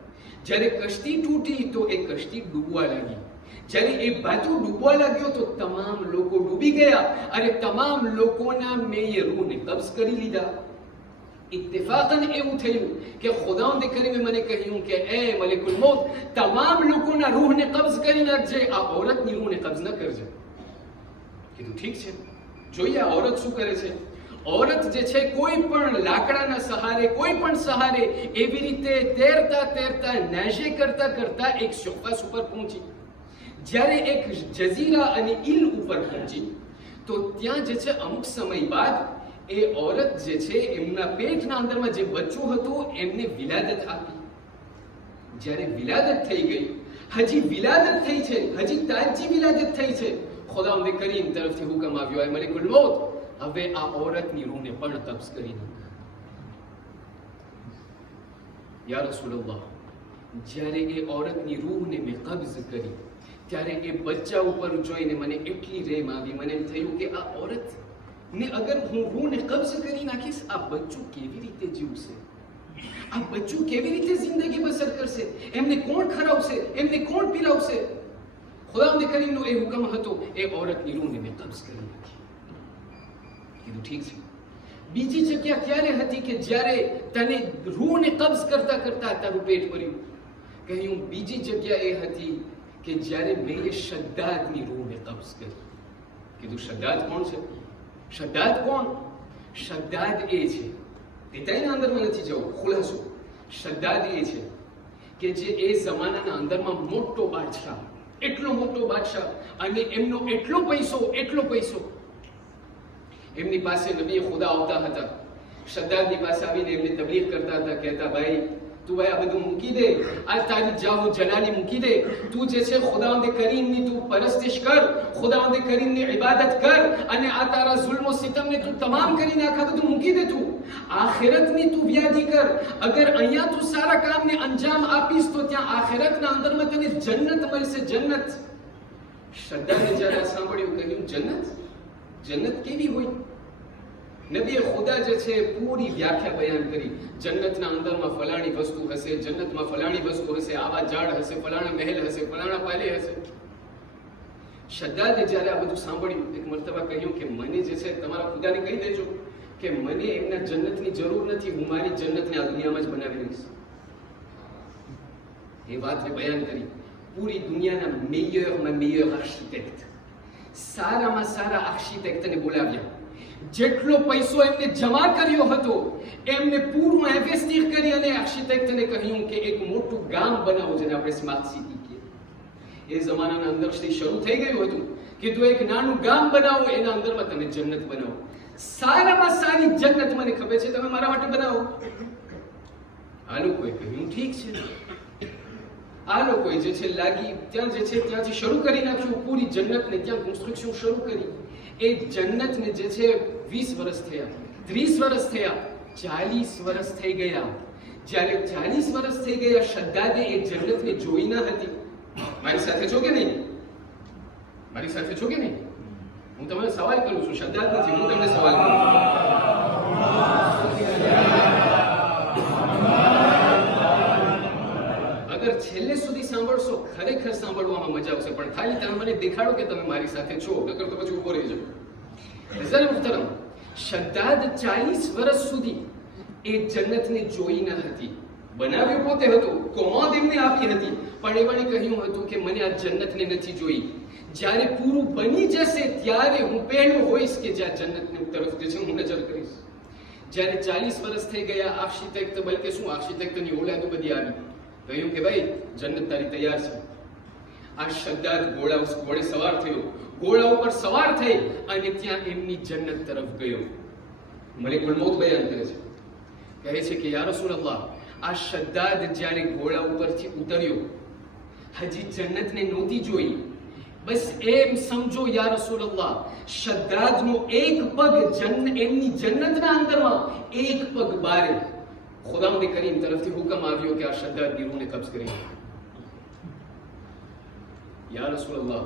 જ્યારે કશ્તી તૂટી તો એ કશ્તી ડૂબવા લાગી. જ્યારે એ બાજુ ડૂબવા લાગ્યો તો તમામ લોકો ડૂબી ગયા અને તમામ લોકોના મેં એ રૂહને કબ્જ કરી લીધા. ઇત્તફાકન એવું થયું કે ખુદાવંદે કરીને મને કહ્યું કે એ મલિકુલ મૌત, તમામ લોકોના રૂહને કબ્જ કરી નાખજે, આ ઔરતની રૂહને કબ્જ ન કરજે. કીધું ઠીક છે, જોઈએ આ ઔરત શું કરે છે. ઔરત જે છે કોઈ પણ લાકડાના સહારે, કોઈ પણ સહારે એવી રીતે તેરતા તેરતા નાશે કરતા કરતા એક સોફાસ ઉપર પહોંચી. જ્યારે એક જઝીરા અને ઈલ ઉપર પહોંચી તો ત્યાં જે છે અમુક સમય બાદ એ ઔરત જે છે એમના પેટના અંદરમાં જે બચ્ચું હતું એમને વિલાદત આપી. જ્યારે વિલાદત થઈ ગઈ, હજી વિલાદત થઈ છે, હજી તાજી વિલાદત થઈ છે, ખુદાવંદે કરીમ તરફથી હુકમ આવ્યો હે મલિકુલ મૌત, હવે આ ઔરતની રૂહને પણ કબ્જ કરી નાખ. યા રસૂલલ્લાહ, જ્યારે એ ઔરતની રૂહને મેં કબ્જ કરી ત્યારે એ બચ્ચા ઉપર જોઈને મને એટલી રેમ આવી. મને એમ થયું કે આ ઔરત ને અગર હું રૂહને કબ્જ કરી નાખીશ, આ બચ્ચું કેવી રીતે જીવશે, આ બચ્ચું કેવી રીતે જિંદગી બસર કરશે, એમને કોણ ખરાવશે, એમને કોણ પીરાવશે? ખુદાવંદ કરીમનો એ હુકમ હતો, એ ઔરતની રૂહને મેં કબ્જ કરી નાખી. કીધું ઠીક છે. બીજી જગ્યા ક્યારે હતી કે જ્યારે તને રૂહને કબ્જ કરતા કરતા તારું પેટ ભર્યું? કહ્યું બીજી જગ્યા એ હતી કે જ્યારે મેં એ શદ્દાદની રૂહને કબ્જ કરી. કીધું શદ્દાદ કોણ છે? શદ્દાદ કોણ? શદ્દાદ એ છે, પિતાઈના અંદરમાં નથી જવું, ખુલાસો. શદ્દાદ એ છે કે જે એ જમાનાના અંદરમાં મોટો બાદશાહ, એટલો મોટો બાદશાહ અને એમનો એટલો પૈસો, એમની પાસે નબી ખુદા આવતા હતા. શદ્દાદની પાસે આવીને એમને તબલીગ કરતા હતા, કહેતા ભાઈ તું ભાઈ આ બધું મૂકી દે, આ તારી જાહો જલાલી મૂકી દે, તું જે છે ખુદાવંદ કરીમની તું પરસ્તિશ કર, ખુદાવંદ કરીમની ઇબાદત કર અને આ તારા જુલ્મો સિતમને તું તમામ કરી નાખ, આ બધું મૂકી દે, તું આખિરતની તું વ્યાધિ કર. અગર અહીંયા તું સારા કામને અંજામ આપીશ તો ત્યાં આખિરતના અંદરમાં તને જન્નત મળશે, જન્નત. શદ્દાદે જ્યારે સાંભળ્યું કહ્યું જન્નત? જન્નત કેવી હોય? નબીએ ખુદા જે છે પૂરી વ્યાખ્યા બયાન કરી. જન્નતના અંદરમાં ફલાણી વસ્તુ હશે, જન્નતમાં ફલાણી વસ્તુ હશે, આવા ઝાડ હશે, ફલાણા મહેલ હશે, ફલાણા પાલે હશે. શદ્દાદે જ્યારે આ બધું સાંભળ્યું, એક મર્તબા કહ્યું કે મને જે છે તમારા ખુદાને કહી દેજો કે મને એમના જન્નતની જરૂર નથી, હું મારી જન્નતને આ દુનિયામાં જ બનાવી લઈશ. એ વાતને બયાન કરી. પૂરી દુનિયાના મેયર આર્કિટેક્ટ, સારામાં સારા આર્કિટેક્ટને બોલાવ્યા. જેટલો પૈસો એમને જમા કર્યો હતો એમને પૂરું ઇન્વેસ્ટ કરી અને આર્કિટેક્ટને કહ્યું કે એક મોટું ગામ બનાવો, જેને આપણે સ્માર્ટ સિટી કહીએ. એ જમાનાના અંદરથી શરૂ થઈ ગયું હતું. કીધું એક નાનું ગામ બનાવો, એના અંદરમાં તમે જન્નત બનાવો. સારામાં સારી જન્નત મને ખબર છે, તમે મારા માટે બનાવો. આ લોકોએ કહ્યું ઠીક છે. આ લોકોએ જે છે લાગી ત્યાં જે છે ત્યાંથી શરૂ કરી નાખ્યું. પૂરી જન્નતને ત્યાં કન્સ્ટ્રક્શન શરૂ કરી. એ જન્નતને જે છે 20 વર્ષ થયા, 30 વર્ષ થયા, 40 વર્ષ થઈ ગયા. જ્યારે 40 વર્ષ થઈ ગયા, શદ્દાદે એ જન્નતને જોઈ ન હતી. મારી સાથે છો કે નહીં? મારી સાથે છો કે નહીં? હું તમને સવાલ કરું છું, શદ્દાદ નથી, હું તમને સવાલ કરું છું. અગર છેલ્લે સુધી સાંભળશો, ખરેખર સાંભળવામાં મજા આવશે. પણ ખાલી તમે મને દેખાડો કે તમે મારી સાથે છો, નકર તો પછી ઉભો રહી જાઓ. નઝર મુહતરમ, શદ્દાદ 40 વર્ષ સુધી એ જન્નતને જોઈ ન હતી. બનાવ્યો પોતે હતો, કોમોદ એમને આપી હતી, પણ એવાને કહ્યું હતું કે મને આ જન્નતને નથી જોઈ. જ્યારે પૂરું બની જશે ત્યારે હું પહેલો હોઈશ કે જ્યાં જન્નતની તરફ જે છે હું નજર કરીશ. જ્યારે 40 વર્ષ થઈ ગયા, આર્કિટેક્ટ બલકે શું આર્કિટેક્ટની ઓલાદો બધી આવી. કહ્યું કે ભાઈ જન્નત તારી તૈયાર છે. આ શદ્દાદ ઘોડે સવાર થયો, ઘોડા ઉપર સવાર થઈ અને ત્યાં એમની જન્નત તરફ ગયો. મલિકુલ મૌત બયાન કરે છે, કહે છે કે યા રસૂલલ્લાહ, આ શદ્દાદ જ્યારે ઘોડા ઉપરથી ઉતર્યો, હજી જન્નતને નહોતી જોઈ. બસ એમ સમજો યા રસૂલલ્લાહ, શદ્દાદનો એક પગ એમની જન્નતના અંદરમાં, એક પગ બારે. ખુદાવંદ કરીમ તરફથી હુકમ આવ્યો કે આ શદ્દાદની રૂહને કબ્જ કરી. યા રસૂલલ્લાહ,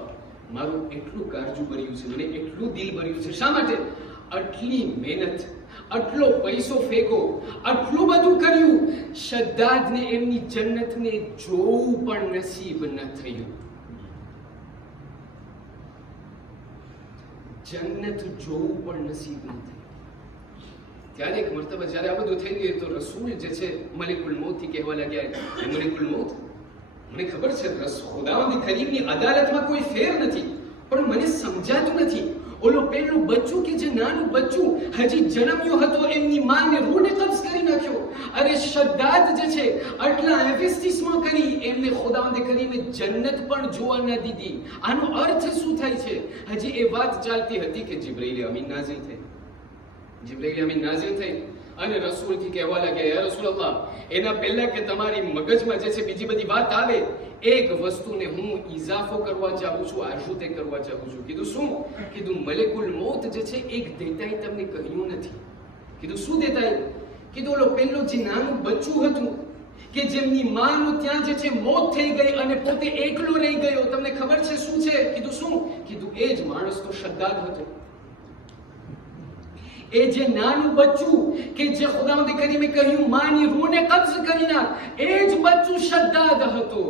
મારું એટલું કાળજું ભર્યું છે, મને એટલું દિલ ભર્યું છે. શા માટે? આટલી મહેનત, આટલો પૈસો ફેંકો, આટલું બધું કર્યું, શદ્દાદને એમની જન્નતને જોવું પણ નસીબ ન થયું. જન્નત જોવું પણ નસીબ ન થયું. ત્યારે એક મર્તબા જ્યારે આ બધું થઈ ગયું તો રસૂલ જે છે મલિકુલ મૌતથી કહેવા લાગ્યા, મલિકુલ મૌત, મને ખબર છે ખુદાવંદ કરીમની અદાલતમાં કોઈ ફેર નથી, પણ મને સમજાતું નથી. ઓલો પેલું બચ્ચું કે જે નાનું બચ્ચું હજી જન્મ્યો હતો, એમની માને રૂહને કબ્જ કરી નાખ્યો. અરે શદ્દાદ જે છે આટલા ઇન્વેસ્ટિસમાં કરી, એમને ખુદાવંદ કરીમે જન્નત પણ જોવા ન દીધી. આનો અર્થ શું થાય છે? હજી એ વાત ચાલતી હતી કે જિબ્રાઈલ અમીન નાઝિલ થઈ. જિબ્રાઈલ અમીન નાઝિલ થઈ અને રસૂલથી કહેવા લાગ્યા, યા રસૂલલ્લાહ, એના પહેલા કે તમારી મગજમાં જે છે બીજી બધી વાત આવે, એક વસ્તુને હું ઇઝાફો કરવા ચાહું છું, આશુતે કરવા ચાહું છું. કીધું શું? કીધું મલેકુલ મૌત જે છે એક દેતાઈ તમને કહ્યું નથી. કીધું શું દેતાઈ? કીધું ઓલો પેલું જે નાનું બચ્ચું હતું કે જેમની માનું ત્યાં જે છે મોત થઈ ગઈ અને પોતે એકલો રહી ગયો, તમને ખબર છે શું છે? કીધું શું? કીધું એ જ માણસ તો શદ્દાદ હતો. એ જે નાનું બચ્ચું કે જે ખુદાવંદ કરીમે કહ્યું માની રૂહને કબ્જ કરી નાખ, એ જ બચ્ચું શદ્દાદ હતો.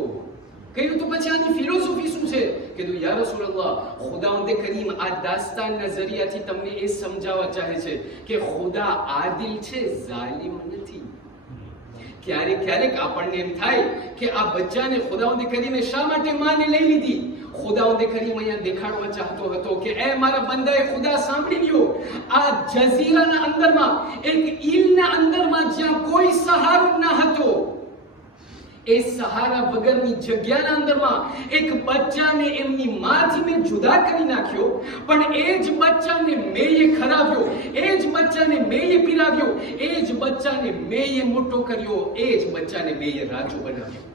કહ્યું તો પછી આની ફિલોસોફી શું છે? કીધું યા રસૂલલ્લાહ, ખુદાવંદ કરીમ આ દાસ્તાનના જરિયાથી તમને એ સમજાવવા ચાહે છે કે ખુદા આદિલ છે, જાલિમ નથી. ક્યારેક ક્યારેક આપણને એમ થાય કે આ બચ્ચાને ખુદાવંદ કરીમે શા માટે માને લઈ લીધી? ખુદાવંદ કરીમ અહીંયા દેખાડવા ચાહતો હતો કે એ મારા બંદાએ ખુદા સાંભળી લ્યો, આ જઝીરાના અંદરમાં, એક ઈલના અંદરમાં જ્યાં કોઈ સહારો ન હતો, એ સહારા વગરની જગ્યાના અંદરમાં એક બચ્ચાને એમની માથી મેં જુદા કરી નાખ્યો, પણ એ જ બચ્ચાને મેં ખરાવ્યો, એ જ બચ્ચાને મેં પીરાવ્યો, એ જ બચ્ચાને મેં મોટો કર્યો, એ જ બચ્ચાને મેં રાજો બનાવ્યો.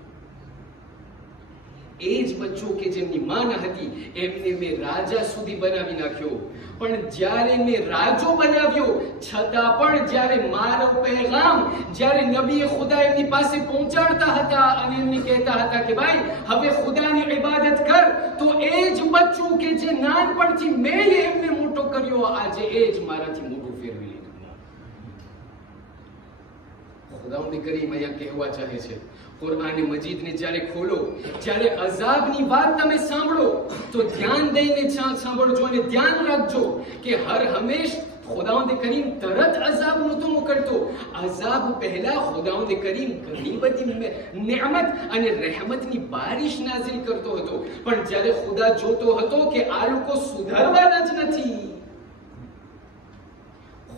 એ જ બચ્ચો કે જેમની માં ન હતી એમને મેં રાજા સુધી બનાવી નાખ્યો. પણ જ્યારે મેં રાજો બનાવ્યો છતાં પણ જ્યારે મારો પૈગામ જ્યારે નબીએ ખુદા એમની પાસે પહોંચાડતા હતા અને એમને કહેતા હતા કે ભાઈ હવે ખુદાની ઇબાદત કર, તો એ જ બચ્ચું કે જે નાનપણથી મેં એમને મોટો કર્યો, આજે એ જ મારાથી મોટું ફેરવી લીધું. ખુદાવંદ કરીમ અહીંયા કહેવા ચાહે છે, કુરઆન મજીદને જ્યારે ખોલો, જ્યારે અઝાબની વાત તમે સાંભળો તો ધ્યાન દઈને સાંભળજો અને ધ્યાન રાખજો કે હર હંમેશ ખુદાવંદ કરીમ તરત અઝાબ નહોતો મોકલતો. અઝાબ પહેલા ખુદાવંદ કરીમ ઘણી બધી નેમત અને રહેમતની બારિશ નાઝિલ કરતો હતો, પણ જ્યારે ખુદા જોતો હતો કે આ લોકો સુધારવાના જ નથી,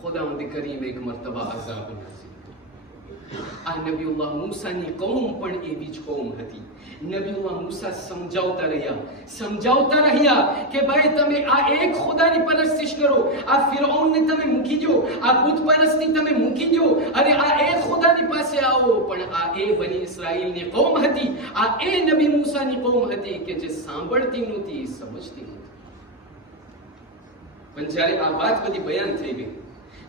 ખુદાવંદ કરીમ એક મર્તબા અઝાબ નાઝિલ. આ નબીઉલ્લાહ મૂસાની કૌમ પણ એવી જ કૌમ હતી. નબીઉલ્લાહ મૂસા સમજાવતા રહ્યા કે ભાઈ તમે આ એક ખુદાની પરસ્તિશ કરો, આ ફિરૌનને તમે મૂકી દો, આ બુત પરસ્તી તમે મૂકી દો અને આ એક ખુદાની પાસે આવો. પણ આ એ બની ઇસ્રાઈલની કૌમ હતી, આ એ નબી મૂસાની કૌમ હતી કે જે સાંભળતી નહોતી, સમજતી નહોતી. પણ જ્યારે આ વાત બધી બયાન થઈ ગઈ,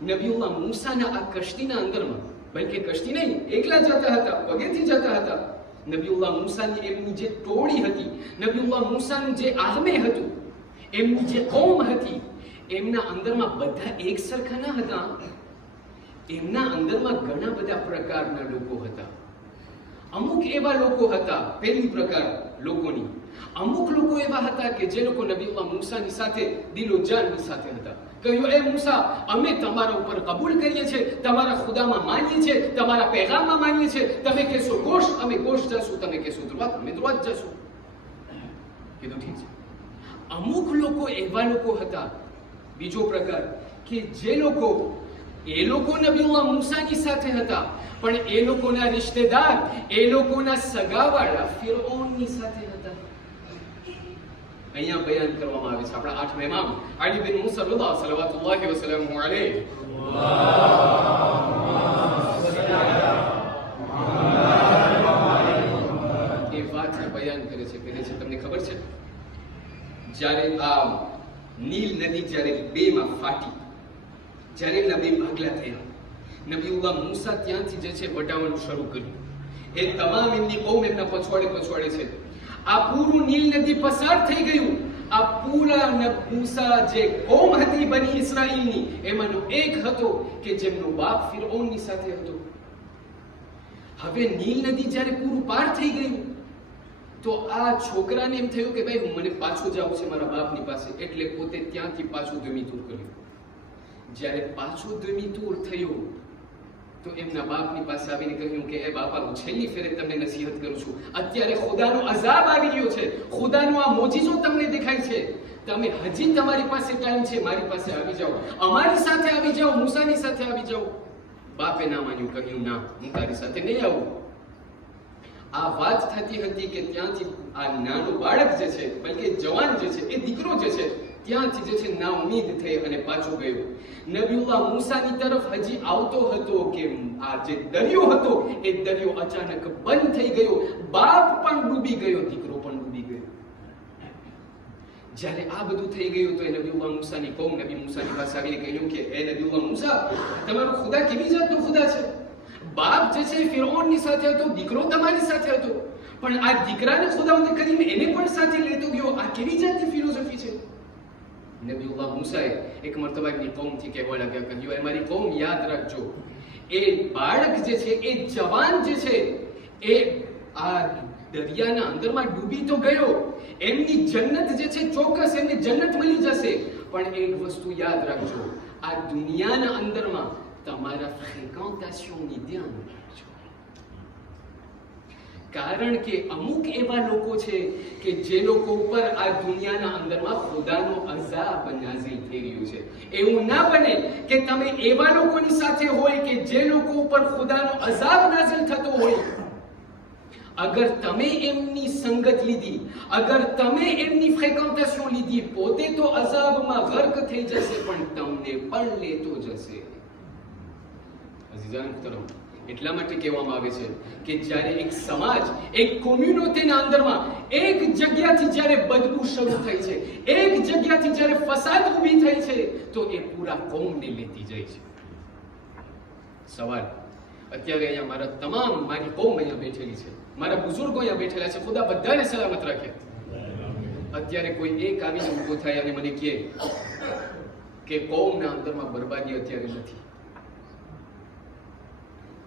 નબીઉલ્લાહ મૂસાના આ કશ્તીના અંદરમાં, બલકે કશ્તી નહીં, એકલા જતા હતા, પગેથી જતા હતા, નબીઉલ્લાહ મૂસાની એમની જે ટોળી હતી, નબીઉલ્લાહ મૂસાનું જે આર્મે હતું, એમની જે કૌમ હતી, એમના અંદરમાં બધા એક સરખા ન હતા. એમના અંદરમાં ઘણા બધા પ્રકારના લોકો હતા. અમુક એવા લોકો હતા, પહેલી પ્રકાર લોકોની, અમુક લોકો એવા હતા કે જે લોકો નબીઉલ્લાહ મૂસાની સાથે દિલો જાનની સાથે હતા. કહ્યું, એ મૂસા, અમે તમારા ઉપર કબૂલ કરીએ છીએ, તમારા ખુદામાં માનીએ છીએ, તમારા પૈગામમાં માનીએ છીએ. તમે કહેશો ગોશ, અમે ગોશ જશું, તમે કહેશો ધ્રુવાત, અમે ધ્રુવાત જશું. કીધું ઠીક છે. અમુક લોકો એવા લોકો હતા, બીજો પ્રકાર, કે જે લોકો એ લોકો નબીઉલ્લાહ મૂસાની સાથે હતા, પણ એ લોકોના રિશ્તેદાર, એ લોકોના સગાવાળા ફિરૌનની સાથે હતા. અહીંયા બયાન કરવામાં આવે છે આપણા 8મા ઇમામ અલી બિન મૂસા રદા સલ્લલ્લાહુ વસલ્લમ અલૈહ એ વાતને બયાન કરે છે. કહે છે તમને ખબર છે, જ્યારે આ નીલ નદી જ્યારે બેમાં ફાટી, જ્યારે એના બે ભાગલા થયા, નબીઉલ્લાહ મૂસા ત્યાંથી જે છે વટાવવાનું શરૂ કર્યું. એ તમામ એમની કૌમ એમના પછવાડે છે. આ પૂરું નીલ નદી પસાર થઈ ગયું. આ પૂરા મૂસા જે કૌમ હતી બની ઇસ્રાઈલની, એમાંનો એક હતો કે જેમનો બાપ ફિરૌનની સાથે હતો. હવે નીલ નદી જ્યારે પૂરું પાર થઈ ગયું તો આ છોકરાને એમ થયું કે ભાઈ મને પાછું જવું છે મારા બાપની પાસે, એટલે પોતે ત્યાંથી પાછું દુમીતુર કર્યું. જ્યારે પાછું દુમીતુર થયું તો એમના બાપની પાસે આવીને કહ્યું કે એ બાપા, હું છેલ્લી ફેરે તમને નસીહત કરું છું, અત્યારે ખુદાનો અઝાબ આવી રહ્યો છે, ખુદાનો આ મોજીઝો તમને દેખાય છે, તમે હજી તમારી પાસે ટાઈમ છે, મારી પાસે આવી જાઓ, અમારી સાથે આવી જાઓ, મૂસાની સાથે આવી જાઓ. બાપે ના માન્યું, કહ્યું ના, હું તારી સાથે નહીં આવું. આ વાત થતી હતી કે ત્યાંથી આ નાનું બાળક જે છે, બલકે જવાન જે છે, એ દીકરો જે છે, ત્યાંથી જે છે ના ઉમ્મીદ થઈ અને પાછો ગયો. નબીઉલ્લાહ મૂસાની તરફ હજી આવતો હતો કે આ જે દરિયો હતો એ દરિયો અચાનક બંધ થઈ ગયો. બાપ પણ ડૂબી ગયો, દીકરો પણ ડૂબી ગયો. જ્યારે આ બધું થઈ ગયું તો એ નબીઉલ્લાહ મૂસાની કૌમ નબી મૂસાની પાસે આવીને કહ્યું કે એ નબીઉલ્લાહ મૂસા, તમારો ખુદા કેવી જાતનો ખુદા છે? બાપ જે છે ફિરૌનની સાથે હતો, દીકરો તમારી સાથે હતો, પણ આ દીકરાને ખુદાવંદ કરીમ એને પણ સાથે લેતો ગયો. આ કેવી જાતની ફિલોસોફી છે? નબીઉલ્લાહ મૂસાએ એક મરતબા એમની કૌમથી કહેવા લાગ્યા, કહ્યું, એ મારી કૌમ યાદ રાખજો, એ બાળક જે છે, એ જવાન જે છે, એ આ દરિયાના અંદરમાં ડૂબી તો ગયો, એમની જન્નત જે છે ચોક્કસ એમને જન્નત મળી જશે, પણ એક વસ્તુ યાદ રાખજો, આ દુનિયાના અંદરમાં તમારા ફ્રીક્વન્ટેશનની ધ્યાન રાખજો. કારણ કે અમુક એવા લોકો છે કે જે લોકો ઉપર આ દુનિયાના અંદરમાં ખુદાનો અઝાબ નાઝિલ થઈ રહ્યું છે. એવું ના બને કે તમે એવા લોકોની સાથે હોય કે જે લોકો ઉપર ખુદાનો અઝાબ નાઝિલ થતો હોય. અગર તમે એમની સંગત લીધી, અગર તમે એમની ફ્રીક્વન્ટેશન લીધી, પોતે તો અઝાબમાં ગર્ક થઈ જશે, પણ તમને પણ લેતો જશે. અઝીઝાન મુહતરમ, એટલા માટે કહેવામાં આવે છે કે જ્યારે એક સમાજ, એક કોમ્યુનિટીના અંદરમાં એક જગ્યાથી જ્યારે બદબુ શરૂ થઈ છે, એક જગ્યાથી જ્યારે ફસાદ ઊભી થઈ છે, તો એ પૂરા કોમને લેતી જાય છે. સવાલ, અત્યારે અહીંયા મારી કોમ અહીંયા બેઠેલી છે, મારા બુઝુર્ગો અહીંયા બેઠેલા છે, ખુદા બધાને સલામત રાખે. અત્યારે કોઈ એક આવીને ઊભો થાય અને મને કહે કે કોમના અંદરમાં બરબાદી અત્યારે નથી,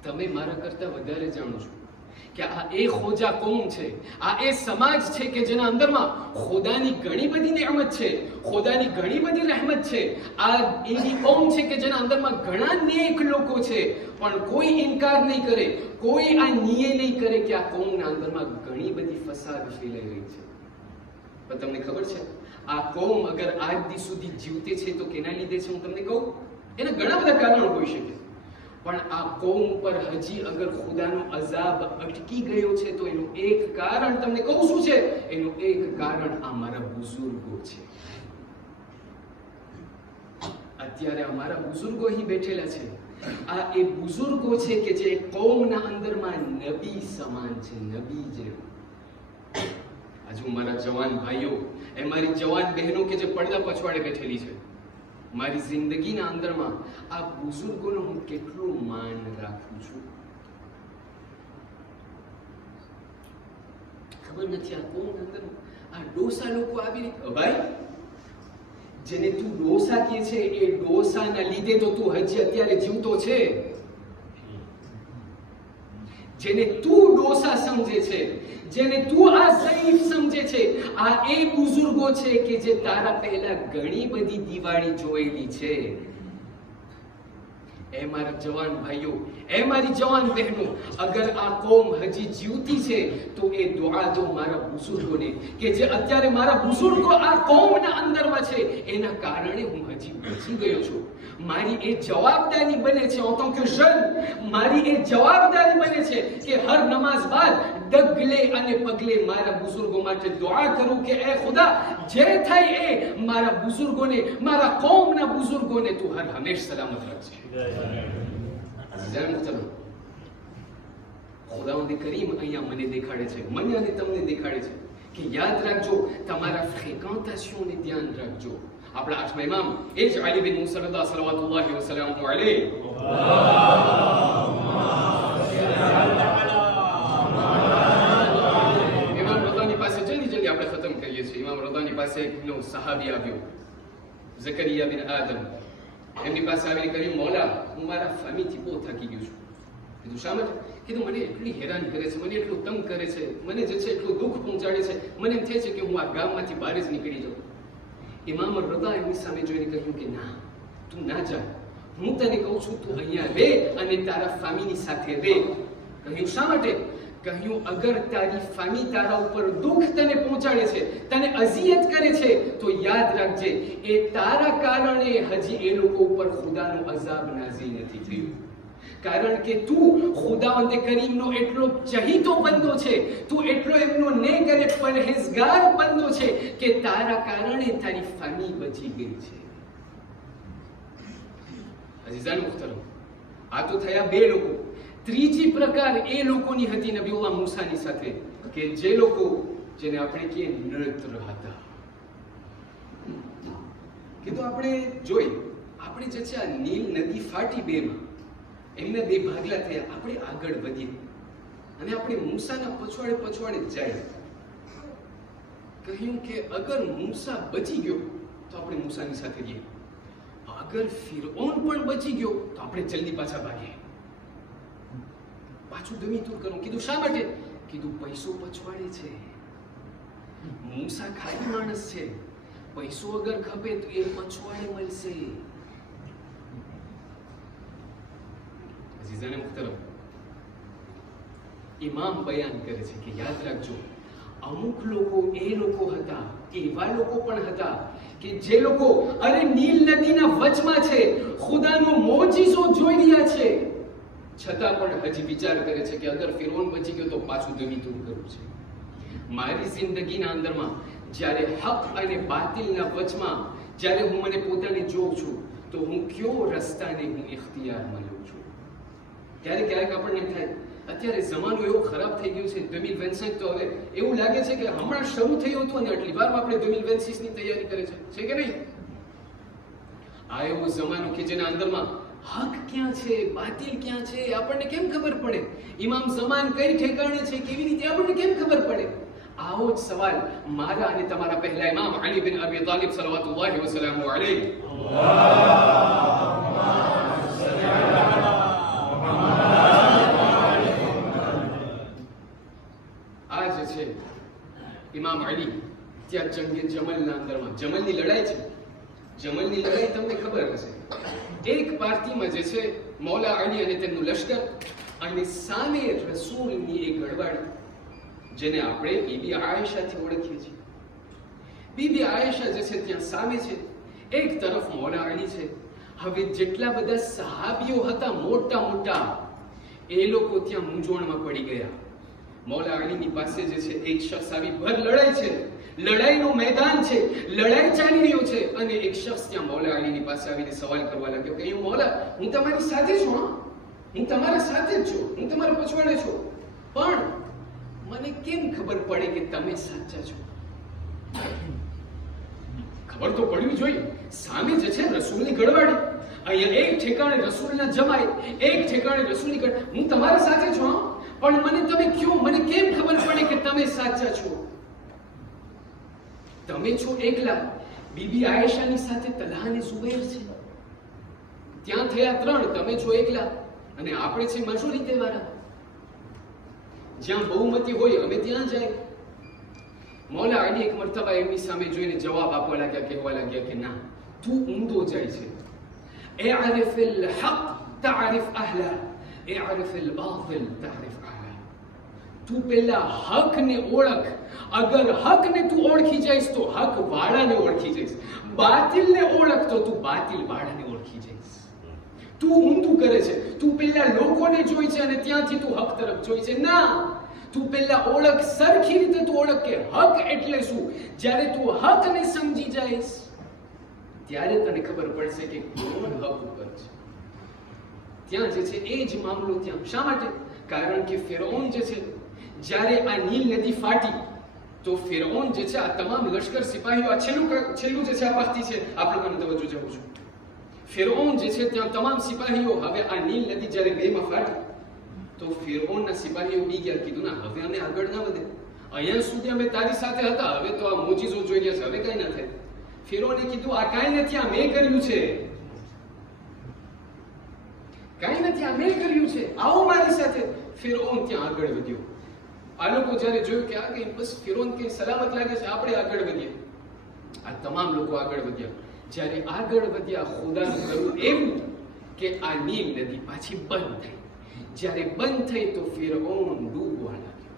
તમે મારા કરતા વધારે જાણો છો કે આ એ ખોજા કોમ છે, આ એ સમાજ છે કે જેના અંદરમાં ખુદાની ઘણી બધી નિયમત છે, ખુદાની ઘણી બધી રહેમત છે. આ એવી કોમ છે કે જેના અંદરમાં ઘણા નેક લોકો છે, પણ કોઈ ઇનકાર નહીં કરે, કોઈ આ નિયે નહીં કરે કે આ કોમના અંદરમાં ઘણી બધી ફસાદ ફેલાઈ રહી છે. પણ તમને ખબર છે આ કોમ અગર આજ દી સુધી જીવતે છે તો કેના લીધે છે? હું તમને કહું, એના ઘણા બધા કારણો હોઈ શકે, પણ આ કોમ પર હજી અગર ખુદાનો અઝાબ અટકી ગયો છે તો એનું એક કારણ તમને કહું શું છે? એનું એક કારણ અમારા બુઝુર્ગો છે. અત્યારે અમારા બુઝુર્ગો અહીં બેઠેલા છે. આ એ બુઝુર્ગો છે કે જે કોમના અંદરમાં નબી સમાન છે, નબી જેમ. આજે મારા જવાન ભાઈઓ, એ મારી જવાન બહેનો કે જે પડદા પછવાડે બેઠેલી છે, મારી જિંદગીના અંદરમાં આ બુઝુર્ગોનો હું કેટલું માન રાખું છું. ખબર નથી આ કોણ અંદર આ ડોસા લોકો આવી રીતે, ભાઈ જેને તું ડોસા કહે છે એ ડોસાના લીધે તો તું હજી અત્યારે જીવતો છે. જેને તું ડોસા સમજે છે, જેને તું આ ઝઈફ સમજે છે, આ એ બુઝુર્ગો છે કે જે તારા પહેલા ઘણી બધી દિવાળી જોયેલી છે. એ મારા જવાન ભાઈઓ, એ મારી જવાન બહેનો, અગર આ કોમ હજી જીવતી છે તો એ દુઆ દો મારા બુઝુર્ગોને કે જે અત્યારે મારા બુઝુર્ગો આ કોમના અંદરમાં છે, એના કારણે હું હજી બચી ગયો છું. મારી એ જવાબદારી બને છે, en tant que jeune, મારી એ જવાબદારી બને છે કે હર નમાઝ બાદ ડગલે અને પગલે મારા બુઝુર્ગો માટે દુઆ કરું કે એ ખુદા, જે થાય એ મારા બુઝુર્ગોને, મારા કોમના બુઝુર્ગોને તું હર હંમેશ સલામત રાખજે. ખુદાવંદ કરીમ અહીંયા મને દેખાડે છે, મને અને તમને દેખાડે છે કે યાદ રાખજો, તમારા ફ્રીક્વન્ટેશનને ધ્યાન રાખજો. આપણા આઠમા ઇમામ એ જ અલી બિન મૂસા રદા સલ્લલ્લાહુ અલૈહિ ઇમામ રદાની પાસે જલ્દી આપણે ખતમ કરીએ છીએ. ઇમામ રદાની પાસે એક સહાબી આવ્યો, ઝકરિયા બિન આદમ. એમની પાસે આવીને કહ્યું, મૌલા, હું મારા ફેમિલીથી બહુ થાકી ગયો છું. કીધું શા માટે? કીધું મને એટલી હેરાન કરે છે, મને એટલું તંગ કરે છે, મને જે છે એટલું દુઃખ પહોંચાડે છે, મને એમ થાય છે કે હું આ ગામમાંથી બહાર જ નીકળી જાઉં. ઇમામ રદા એમની સામે જોઈને કહ્યું કે ના, તું ના જા, હું તને કહું છું તું અહીંયા રહે અને તારા ફેમિલી સાથે રહે. કહ્યું શા માટે? કહ્યું અગર તારી ફેમિલી તારા ઉપર દુઃખ તને પહોંચાડે છે, તને અઝિયત કરે છે, તો યાદ રાખજે એ તારા કારણે હજી એ લોકો ઉપર ખુદાનો અઝાબ નાઝિલ નથી થયું. કારણ કે તું ખુદાવંદ કરીમનો એટલો ચહીતો બંદો છે, તું એટલો એમનો નેક અને પરહેઝગાર બંદો છે કે તારા કારણે તારી ફેમિલી બચી ગઈ છે. અઝીઝાન મુખ્તરમ, આ તો થયા બે લોકો. ત્રીજી પ્રકાર એ લોકોની હતી નબીઉલ્લાહ મૂસાની સાથે કે જે લોકો, જેને આપણે કહીએ નૃત્ય હતા. કીધું આપણે જોઈ, આપણે જે છે આ નીલ નદી ફાટી બેમાં, એમને બે ભાગલા થયા, આપણે આગળ વધીએ અને આપણે મૂસાના પછવાડે જાય. કહ્યું કે અગર મૂસા બચી ગયો તો આપણે મૂસાની સાથે જઈએ, અગર ફિરૌન પણ બચી ગયો તો આપણે જલ્દી પાછા ભાગીએ, પાછું દમી દૂર કરું. કીધું શા માટે? કીધું પૈસો પછવાડે છે, મૂસા ખાલી માણસ છે, પૈસો અગર ખપે તો એ પછવાડે મળશે. અઝીઝાને મુખ્તરમ, ઇમામ બયાન કરે છે કે યાદ રાખજો, અમુક લોકો એ લોકો હતા, એવા લોકો પણ હતા કે જે લોકો અરે નીલ નદીના વચમાં છે, ખુદાનો મોજીઝો જોઈ રહ્યા છે, છતાં પણ હજી વિચાર કરે છે કે અગર ફિરૌન બચી ગયો તો પાછું દમી દૂર કરવું છે. મારી જિંદગીના અંદરમાં જ્યારે હક અને બાતિલના વચમાં જ્યારે હું મને પોતાને જોઉં છું તો હું કયો રસ્તાને હું ઇખ્તિયારમાં લઉં છું. ક્યારેક આપણને થાય અત્યારે જમાનો એવો ખરાબ થઈ ગયો છે, 2025 તો હવે એવું લાગે છે કે હમણાં શરૂ થયું હતું અને આટલી વારમાં આપણે 2026 ની તૈયારી કરે છે કે નહીં? આ એવો જમાનો કે જેના અંદરમાં હક ક્યાં છે, બાતિલ ક્યાં છે, આપણને કેમ ખબર પડે? ઇમામ ઝમાન કઈ ઠેકાણે છે, કેવી રીતે આપણને કેમ ખબર પડે? આવો જ સવાલ મારા અને તમારા પહેલા ઇમામ અલી બિન અબી તાલિબ સલ્લલ્લાહુ અલૈહિ અલ્લાહુમ્મા સલ્લી અલા મુહમ્મદ. ઇમામ અલી ત્યાં જંગે જમલના અંદરમાં જમલની લડાઈ છે. જમલની લડાઈ તમને ખબર હશે. એક પાર્ટીમાં જે છે મૌલા અલી અને તેમનું લશ્કર, અને સામે રસૂલની એક ગડવાડી, જેને આપણે બીબી આયશાથી ઓળખીએ છીએ. બીબી આયશા જે છે ત્યાં સામે છે, એક તરફ મૌલા અલી છે. હવે જેટલા બધા સહાબીઓ હતા મોટા મોટા, એ લોકો ત્યાં મૂંઝવણમાં પડી ગયા. મૌલા અલીની પાસે જે છે એક શખ્સ આવી ભર લડાઈ છે, લડાઈનું મેદાન છે, લડાઈ ચાલી રહ્યો છે, અને એક શખ્સ ત્યાં મૌલા અલીની પાસે આવીને સવાલ કરવા લાગ્યો કે મૌલા, હું તમારી સાથે છું, હું તમારા સાથે જ છું, હું તમારા પછવાડે છું, પણ મને કેમ ખબર પડે કે તમે સાચા છો? ખબર તો પડવી જોઈએ. સામે જે છે રસૂલની ગડવાડી, અહીંયા એક ઠેકાણે રસૂલના જમાઈ, એક ઠેકાણે રસૂલની ગડવાડી. હું તમારા સાથે છું, પણ મને તમે કયો, મને કેમ ખબર પડે કે તમે સાચા છો? તમે છો એકલા, બીબી આયેશાની સાથે તલ્હા અને ઝુબૈર છે, ત્યાં થયા 3, તમે છો એકલા, અને આપણે છે મજોરિટી વાળા. જ્યાં બહુમતી હોય અમે ત્યાં જાય. મૌલા અલી એક મરતબા એમની સામે જોઈને જવાબ આપવા લાગ્યા, કહેવા લાગ્યા કે ના, તું ઊંધો જાય છે. اعرف الحق تعرف اهله اعرف الباطل تعرف اهله. તું પેલા હકને ઓળખ. અગર હકને તું ઓળખી જઈશ તો હક વાળાને ઓળખી જઈશ, બાતિલને ઓળખ તો તું બાતિલ વાળાને ઓળખી જઈશ. તું ઊંધું કરે છે, તું પેલા લોકોને જોઈ છે અને ત્યાંથી તું હક તરફ જોઈ છે. ના, તું પેલા ઓળખ, સરખી રીતે તું ઓળખ કે હક એટલે શું. જ્યારે તું હકને સમજી જઈશ ત્યારે તને ખબર પડશે કે કોણ હક ઉપર છે. ત્યાં જે છે એ જ મામલો ત્યાં. શા માટે? કારણ કે ફિરૌન જે છે, જ્યારે આ નીલ નદી ફાટી તો ફિરૌન જે છે આ તમામ લશ્કર સિપાહીઓ, આ છેલ્લું જે છે આ પાસથી છે, આપ લોકોને તવજ્જો જવું છું. ફિરૌન જે છે ત્યાં તમામ સિપાહીઓ, હવે આ નીલ નદી જ્યારે બેમાં ફાટી તો ફિરૌનના સિપાહીઓ બી ગયા, કીધું ના, હવે અમે આગળ ના વધે, અહીંયા સુધી અમે તારી સાથે હતા, હવે તો આ મોજીઝો જોઈ ગયા છે, હવે કઈ ના થાય. ફિરૌને કીધું આ કાંઈ નથી, આ મેં કર્યું છે, કાંઈ નથી, આ મેં કર્યું છે, આવો મારી સાથે. ફિરૌન ત્યાં આગળ વધ્યો. આ લોકો જ્યારે જોયું કે આ કઈ બસ ફિરૌન કઈ સલામત લાગે છે, આપણે આગળ વધીએ. આ તમામ લોકો આગળ વધ્યા. જ્યારે આગળ વધ્યા, ખુદાનું કરવું એવું કે આ નીલ નદી પાછી બંધ થઈ. જ્યારે બંધ થઈ તો ફિરૌન ડૂબવા લાગ્યો.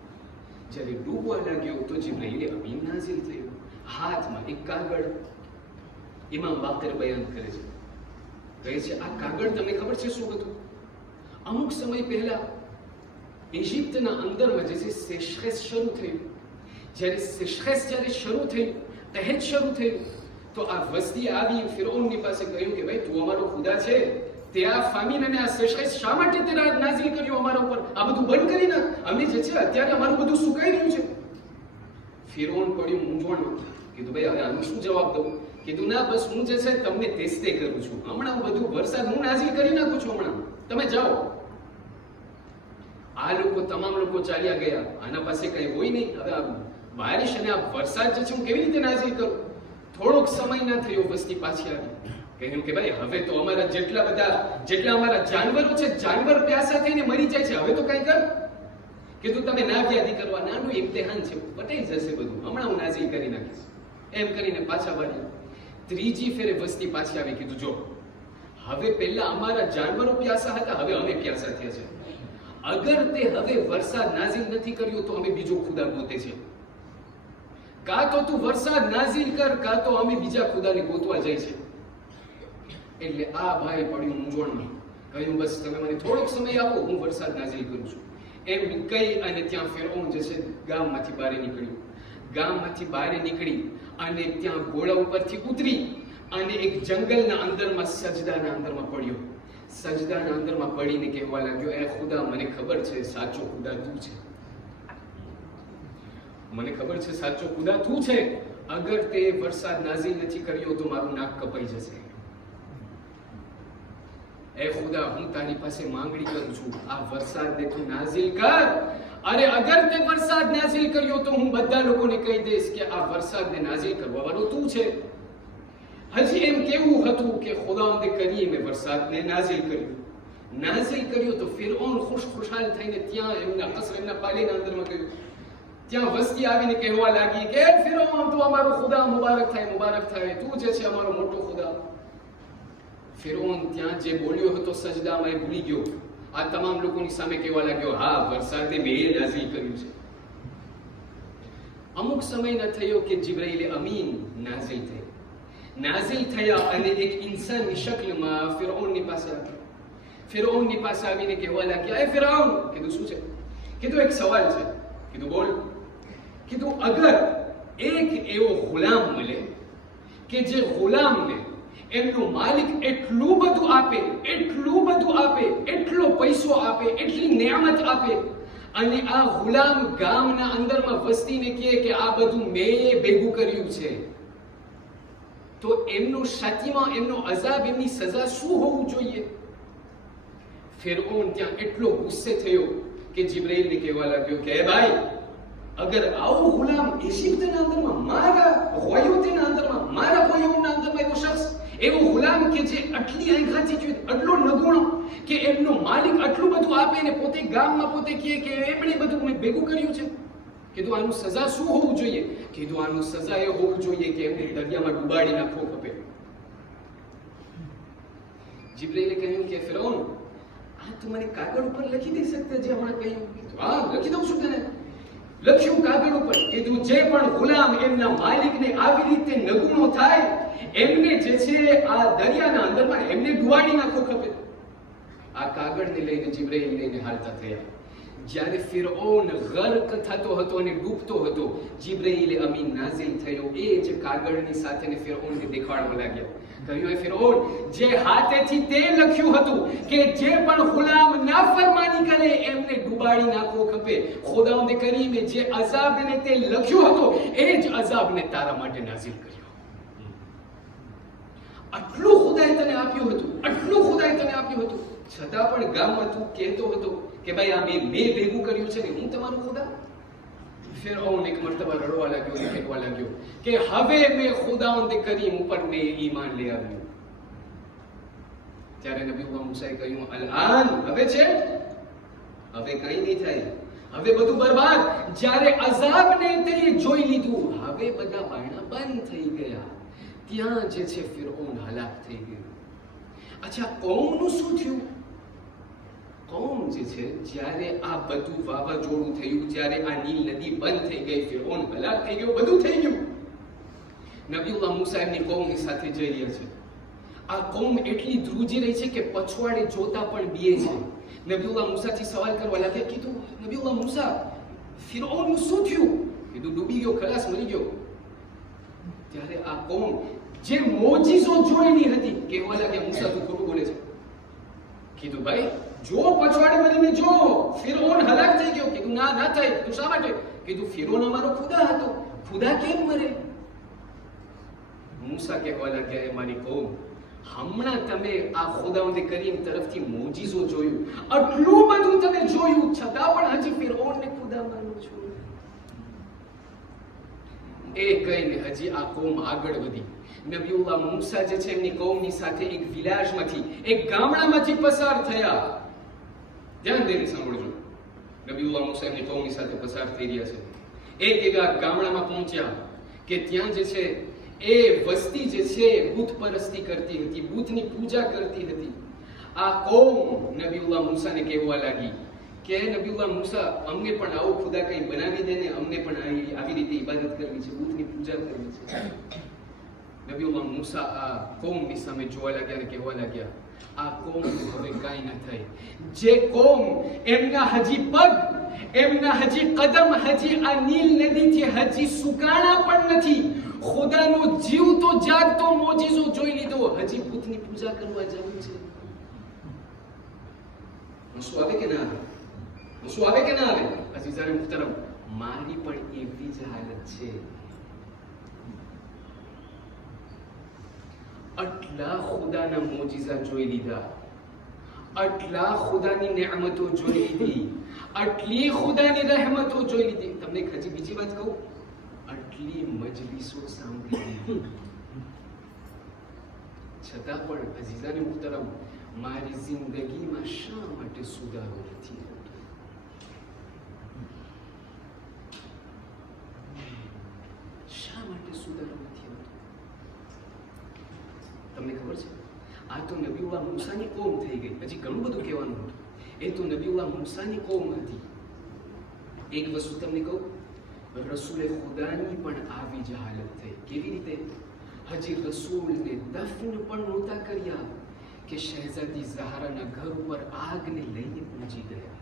જ્યારે ડૂબવા લાગ્યો તો જિબ્રાઈલ અમીન નાઝિલ થયો, હાથમાં એક કાગળ. ઇમામ બાકર બયાન કરે છે, કહે છે આ કાગળ તમને ખબર છે શું હતું? અમુક સમય પહેલા ઇજિપ્તના અંદરમાં જે છે સેશખેસ શરૂ થયું. જ્યારે સેશખેસ જ્યારે શરૂ થયું, તહેજ શરૂ થયું, તો આ વસ્તી આવી ફિરૌનની પાસે કહ્યું કે ભાઈ તું અમારો ખુદા છે, તે આ ફામીન અને આ સેશખેસ શા માટે તે નાઝિલ કર્યું અમારા ઉપર? આ બધું બંધ કરી નાખ, અમે જે છે અત્યારે અમારું બધું સુકાઈ રહ્યું છે. ફિરૌન પડ્યું મૂંઝવણમાં. કીધું ભાઈ હવે આનો શું જવાબ દઉં? કીધું ના, બસ હું જે છે તમને તેસ્તે કરું છું, હમણાં બધું વરસાદ હું નાઝિલ કરી નાખું છું, હમણાં તમે જાઓ. આ લોકો તમામ લોકો ચાલ્યા ગયા, આના પાસે કઈ હોય નહીં. હવે આ બારિશ અને આ વરસાદ જે છે હું કેવી રીતે નાઝિલ કરું? થોડોક સમય ના થયો, વસ્તી પાછી આવી. કહ્યું કે ભાઈ હવે તો અમારા જેટલા અમારા જાનવરો છે, જાનવર પ્યાસા થઈને મરી જાય છે, હવે તો કઈ કર. કીધું તમે ના યાદી કરવા, નાનું ઇમ્તિહાન છે, પતાઈ જશે બધું, હમણાં હું નાઝિલ કરી નાખીશ. એમ કરીને પાછા વળ્યા. ત્રીજી ફેરે વસ્તી પાછી આવી. કીધું જો હવે પહેલા અમારા જાનવરો પ્યાસા હતા, હવે અમે પ્યાસા થયા છે. અગર તે હવે વરસાદ નાઝિલ નથી કર્યો તો અમે બીજો ખુદા ગોતે છે. કાં તો તું વરસાદ નાઝિલ કર, કાં તો અમે બીજા ખુદાને ગોતવા જાય છે. એટલે આ ભાઈ પડ્યું મૂંઝવણમાં. કહ્યું બસ તમે મને થોડોક સમય આપો, હું વરસાદ નાઝિલ કરું છું. એમ કહી અને ત્યાં ફિરૌન જે છે ગામમાંથી બહાર નીકળ્યું. ગામમાંથી બહાર નીકળી અને ત્યાં ઘોડા ઉપરથી ઉતરી અને એક જંગલના અંદરમાં સજદાના અંદરમાં પડ્યો. સજદાના અંદરમાં પડીને કહેવા લાગ્યો, એ ખુદા મને ખબર છે સાચો ખુદા તું છે, મને ખબર છે સાચો ખુદા તું છે. અગર તે વરસાદ નાઝિલ નથી કર્યો તો મારું નાક કપાઈ જશે. એ ખુદા હું તારી પાસે માંગણી કરું છું, આ વરસાદને તું નાઝિલ કર. અરે અગર તે વરસાદ નાઝિલ કર્યો તો હું બધા લોકોને કહી દઈશ કે આ વરસાદને નાઝિલ કરવા વાળો તું છે. હજી એમ કેવું હતું કે ખુદાવંદે કરીમે વરસાદને નાઝિલ કર્યો તો ફિરૌન ખુશાલ થઈને ત્યાં એમના કસર, એમના પાલીના અંદરમાં ગયો. ત્યાં વસ્તી આવીને કહેવા લાગી કે ફિરૌન તું અમારો ખુદા મુબારક થાય, તું જે છે અમારો મોટો ખુદા. ફિરૌન ત્યાં જે બોલ્યો હતો સજદામાં એ ભૂલી ગયો. આ તમામ લોકોની સામે કહેવા લાગ્યો, હા, વરસાદે મેં નાઝિલ કર્યું છે. અમુક સમય ન થયો કે જિબ્રાઈલ અમીન નાઝિલ થયા અને એક ઇન્સાનની શક્લમાં ફિરૌનની પાસે આવ્યા. ફિરૌનની પાસે આવીને કહેવા લાગ્યા, એ ફિરૌન, કીધું શું છે? કીધું એક સવાલ છે. કીધું બોલ. કીધું અગર એક એવો ગુલામ મળે કે જે ગુલામને એમનો માલિક એટલું બધું આપે, એટલો પૈસો આપે, એટલી નેમત આપે, અને આ ગુલામ ગામના અંદરમાં વસ્તીને કહે કે આ બધું મેં ભેગું કર્યું છે, તો એમનો સાચીમાં એમનો અઝાબ, એમની સજા શું હોવું જોઈએ? ફિરૌન ત્યાં એટલો ગુસ્સે થયો કે જિબ્રાઈલને કહેવા લાગ્યો કે ભાઈ, અગર આવો ગુલામ ઇજિપ્તના અંદરમાં, મારા હોયુના અંદરમાં, મારા હોયુના અંદરમાં એવો શખ્સ, એવો ગુલામ કે જે આટલી આંખાથી જોઈએ, આટલો નગુણો કે એમનો માલિક આટલું બધું આપે ને પોતે ગામમાં પોતે કહે કે એમણે બધું મેં ભેગું કર્યું છે, કીધું આનું સજા શું હોવું જોઈએ? કીધું આનું સજા એ હોવું જોઈએ કે એમને દરિયામાં ડૂબાડી નાખવો ખપે. જિબ્રાઈલે કહ્યું કે ફિરૌન, આ તું મને કાગળ ઉપર લખી દઈ શકતે જે હમણાં કહ્યું? હા, લખી દઉં છું તને. લખ્યું કાગળ ઉપર. કીધું જે પણ ગુલામ એમના માલિકને આવી રીતે નગુણો થાય, એમને જે છે આ દરિયાના અંદરમાં એમને ડુબાડી નાખો ખપે. આ કાગળને લઈને જિબ્રાઈલ લઈને હાલતા થયા. જ્યારે ફિરૌન ગર્ક થતો હતો અને ડૂબતો હતો, જિબ્રાઈલ અમીન નાઝિલ થયો. એ જ કાગળની સાથે ફિરૌનને દેખાડવા લાગ્યા. કહ્યું, એ ફિરૌન, જે હાથેથી તે લખ્યું હતું કે જે પણ ગુલામ નાફરમાની કરે એમને ડૂબાડી નાખવો ખપે, ખુદાવંદ કરીમે જે અઝાબને તે લખ્યું હતું એ જ અઝાબને તારા માટે નાઝિલ કર્યો. આટલું ખુદાએ તને આપ્યું હતું, છતાં પણ ગામમાં તું કહેતો હતો કે ભાઈ આ મેં ભેગું કર્યું છે ને હું તમારું ખુદા? ફિરૌન એક મર્તબા રડવા લાગ્યો અને કહેવા લાગ્યો કે હવે મેં ખુદાવંદ કરીમ ઉપર મેં ઈમાન લઈ આવ્યું. ત્યારે નબી મૂસાએ કહ્યું, અલઆન, હવે છે, હવે કંઈ નહીં થાય, હવે બધું બરબાદ. જ્યારે અઝાબને તે જોઈ લીધું, હવે બધા બારણા બંધ થઈ ગયા. ત્યાં જે છે ફિરૌન હલાક થઈ ગયો. અચ્છા, કૌમનું શું થયું? કૌમ જે છે, જ્યારે આ બધું વાવાઝોડું થયું, જ્યારે આ નીલ નદી બંધ થઈ ગઈ, ફિરૌન હલાક થઈ ગયો, બધું થઈ ગયું. નબીઉલ્લાહ મૂસા એમની કૌમની સાથે જઈ રહ્યા છે. આ કૌમ એટલી ધ્રુજી રહી છે કે પછવાડે જોતા પણ બીએ છે. નબીઉલ્લાહ મૂસાથી સવાલ કરવા લાગ્યા. કીધું, નબીઉલ્લાહ મૂસા, ફિરૌનનું શું થયું? કીધું, ડૂબી ગયો, ખલાસ, મરી ગયો. ત્યારે આ કૌમ જે મોજીઝો જોઈની હતી કહેવા લાગ્યા, મૂસા તું ખોટું બોલે છે. કીધું, ભાઈ જો, પછવાડે મળીને જો, ફિરૌન હલાક થઈ ગયો. કીધું, ના થાય. તું શા માટે? કીધું, ફિરૌન અમારો ખુદા હતો, ખુદા કેમ મરે? મૂસા કહેવા લાગ્યા, એ મારી કૌમ, હમણાં તમે આ ખુદાવંદ કરીમ તરફથી મોજીઝો જોયું, આટલું બધું તમે જોયું, છતાં પણ હજી ફિરૌનને ખુદા માનો છો. એ કહીને હજી આ કૌમ આગળ વધી. નબીઉલ્લાહ મૂસા જે છે એમની કૌમની સાથે એક વિલાસમાંથી, એક ગામડામાંથી પસાર થયા. ધ્યાન દઈને સાંભળજો. નબીઉલ્લાહ મૂસા એમની કૌમની સાથે પસાર થઈ રહ્યા છે. એક એવા ગામડામાં પહોંચ્યા કે ત્યાં જે છે એ વસ્તી જે છે બુત પરસ્તી કરતી હતી, બુતની પૂજા કરતી હતી. આ કૌમ નબીઉલ્લાહ મૂસાને કહેવા લાગી કે નબીઉલ્લાહ મૂસા, અમને પણ આવો ખુદા કંઈ બનાવી દે ને, અમને પણ આવી રીતે ઇબાદત કરવી છે, બુતની પૂજા કરવી છે. નબીઉલ્લાહ મૂસા આ કૌમની સામે જોવા લાગ્યા અને કહેવા લાગ્યા, આ કૌમ હવે કાંઈ ન થાય. જે કૌમ એમના હજી પગ, એમના હજી કદમ, હજી આ નીલ નદીથી હજી સુકાણા પણ નથી, ખુદાનો જીવતો જાગતો મોજીઝો જોઈ લીધો, હજી બુતની પૂજા કરવા જવું છે. શું આવે કે ના આવે? શું આવે કે ના આવે? અઝીઝાને મુહતરમ, મારી પણ એવી જ હાલત છે. આટલા ખુદાના મોજીઝા જોઈ લીધા, આટલા ખુદાની નેમતો જોઈ લીધી, આટલી ખુદાની રહેમતો જોઈ લીધી. તમને હજી બીજી વાત કહું, આટલી મજલિસો સાંભળી લીધી, છતાં પણ અઝીઝાને મુહતરમ, મારી જિંદગીમાં શા માટે સુધારો નથી? છે? આ તો નબીઉલ્લાહ મૂસાની કોમ થઈ ગઈ. હજી ઘણું બધું કહેવાનું હતું. એ તો નબીઉલ્લાહ મૂસાની કોમ હતી. એક વસ્તુ તમને કહું, રસૂલે ખુદાની પણ આવી જ હાલત થઈ. કેવી રીતે? હજી રસૂલને દફન પણ નહોતા કર્યા કે શહેઝાદી ઝહરાના ઘર ઉપર આગને લઈને પહોંચી ગયા.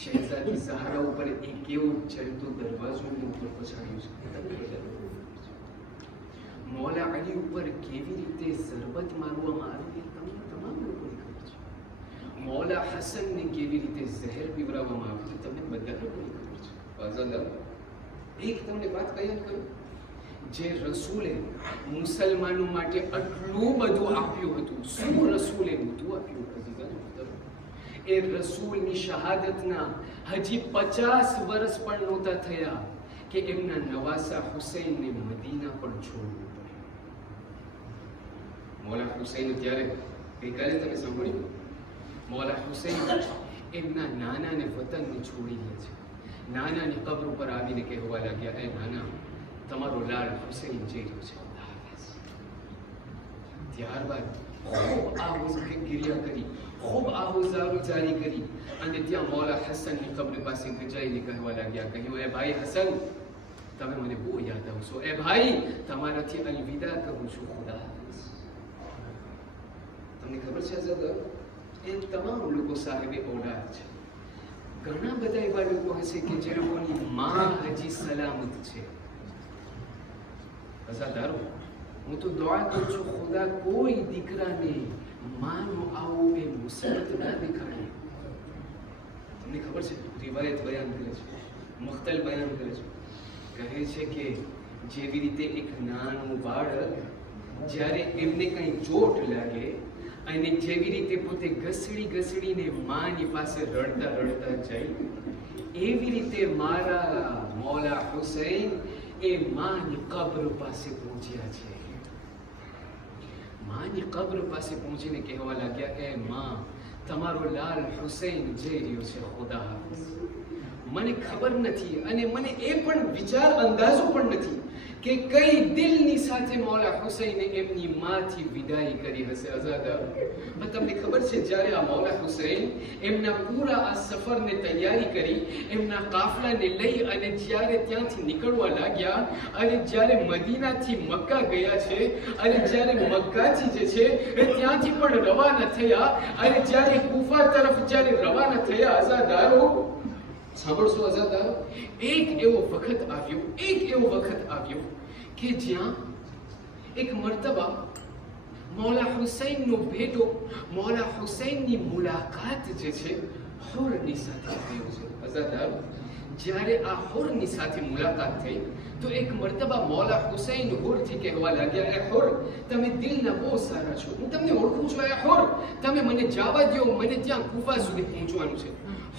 શહેઝાદી ઝહરા ઉપર એક કેવો ચલતો દરવાજો ઉપર પછાડ્યું છે. મૌલા અલી ઉપર કેવી રીતે ઝરબત મારવામાં આવી તમને તમામ લોકોને ખબર છે. મૌલા હસનને કેવી રીતે ઝહેર પીવડાવવામાં આવ્યું તમને બધા લોકોને ખબર છે. આઝાદ એક તમને વાત બયાન કરું, જે રસૂલે મુસલમાનો માટે આટલું બધું આપ્યું હતું, શું રસૂલે બધું આપ્યું હતું? એ રસૂલની શહાદતના હજી 50 વર્ષ પણ નહોતા થયા કે એમના નવાસા હુસૈનને મદીના પણ છોડવું પડ્યું. મૌલા હુસૈન ત્યારે ગઈકાલે તમે સાંભળ્યું, મૌલા હુસૈન એમના નાનાને વતનને છોડી લે છે. નાનાની કબર ઉપર આવીને કહેવા લાગ્યા, એ નાના, તમારો લાલ હુસૈન જઈ રહ્યો છે. ત્યારબાદ ખૂબ ગિરિયા કરી, ખૂબ આહોઝારો જારી કરી અને ત્યાં મૌલા હસનની કબ્ર પાસે જઈને કહેવા લાગ્યા, કહ્યું, એ ભાઈ હસન, તમે મને બહુ યાદ આવશો. એ ભાઈ, તમારાથી અલવિદા કહું છું. ખુદા હાફિઝ. તમને ખબર છે આઝાદ, એ તમામ લોકો સાહેબે ઔલાદ છે. ઘણા બધા એવા લોકો હશે કે જે લોકોની માં હજી સલામત છે. અઝાદારો, હું તો દુઆ કરું છું, ખુદા કોઈ દીકરાને માનો આવો એ મુસીબત ના દેખાડે. તમને ખબર છે, રિવાયત બયાન કરે છે, મુખ્તલ બયાન કરે છે, કહે છે કે જેવી રીતે એક નાનું બાળક જ્યારે એમને કંઈ ચોટ લાગે અને જેવી રીતે પોતે ઘસડીને માની પાસે રડતા રડતા જાય, એવી રીતે મારા મૌલા હુસૈન એ માની કબ્ર પાસે પહોંચ્યા છે. માની કબ્ર પાસે પહોંચીને કહેવા લાગ્યા, એ માં, તમારો લાલ હુસૈન જઈ રહ્યો છે. ખુદા હાફિઝ. મને ખબર નથી અને મને એ પણ વિચાર અંદાજો પણ નથી કે કઈ દિલની સાથે મૌલા હુસૈને એમની માથી વિદાય કરી હશે. આઝાદા, પણ તમને ખબર છે, જ્યારે આ મૌલા હુસૈન એમના પૂરા આ સફરને તૈયારી કરી, એમના કાફલાને લઈ અને જ્યારે ત્યાંથી નીકળવા લાગ્યા અને જ્યારે મદીનાથી મક્કા ગયા છે અને જ્યારે મક્કાથી જે છે એ ત્યાંથી પણ રવાના થયા અને જ્યારે કુફા તરફ જ્યારે રવાના થયા, આઝાદારો સાંભળશો આઝાદારો, એક એવો વખત આવ્યો કે જ્યાં એક મર્તબા મૌલા હુસૈનનો ભેટો, મૌલા હુસૈનની મુલાકાત જે છે હુરની સાથે થયો છે. આઝાદારો, જ્યારે આ હુરની સાથે મુલાકાત થઈ તો એક મર્તબા મૌલા હુસૈન હુરથી કહેવા લાગ્યા, એ હુર, તમે દિલના બહુ સારા છો, હું તમને ઓળખું છું. એ હુર, તમે મને જવા દો, મને ત્યાં કુફા સુધી પહોંચવાનું છે.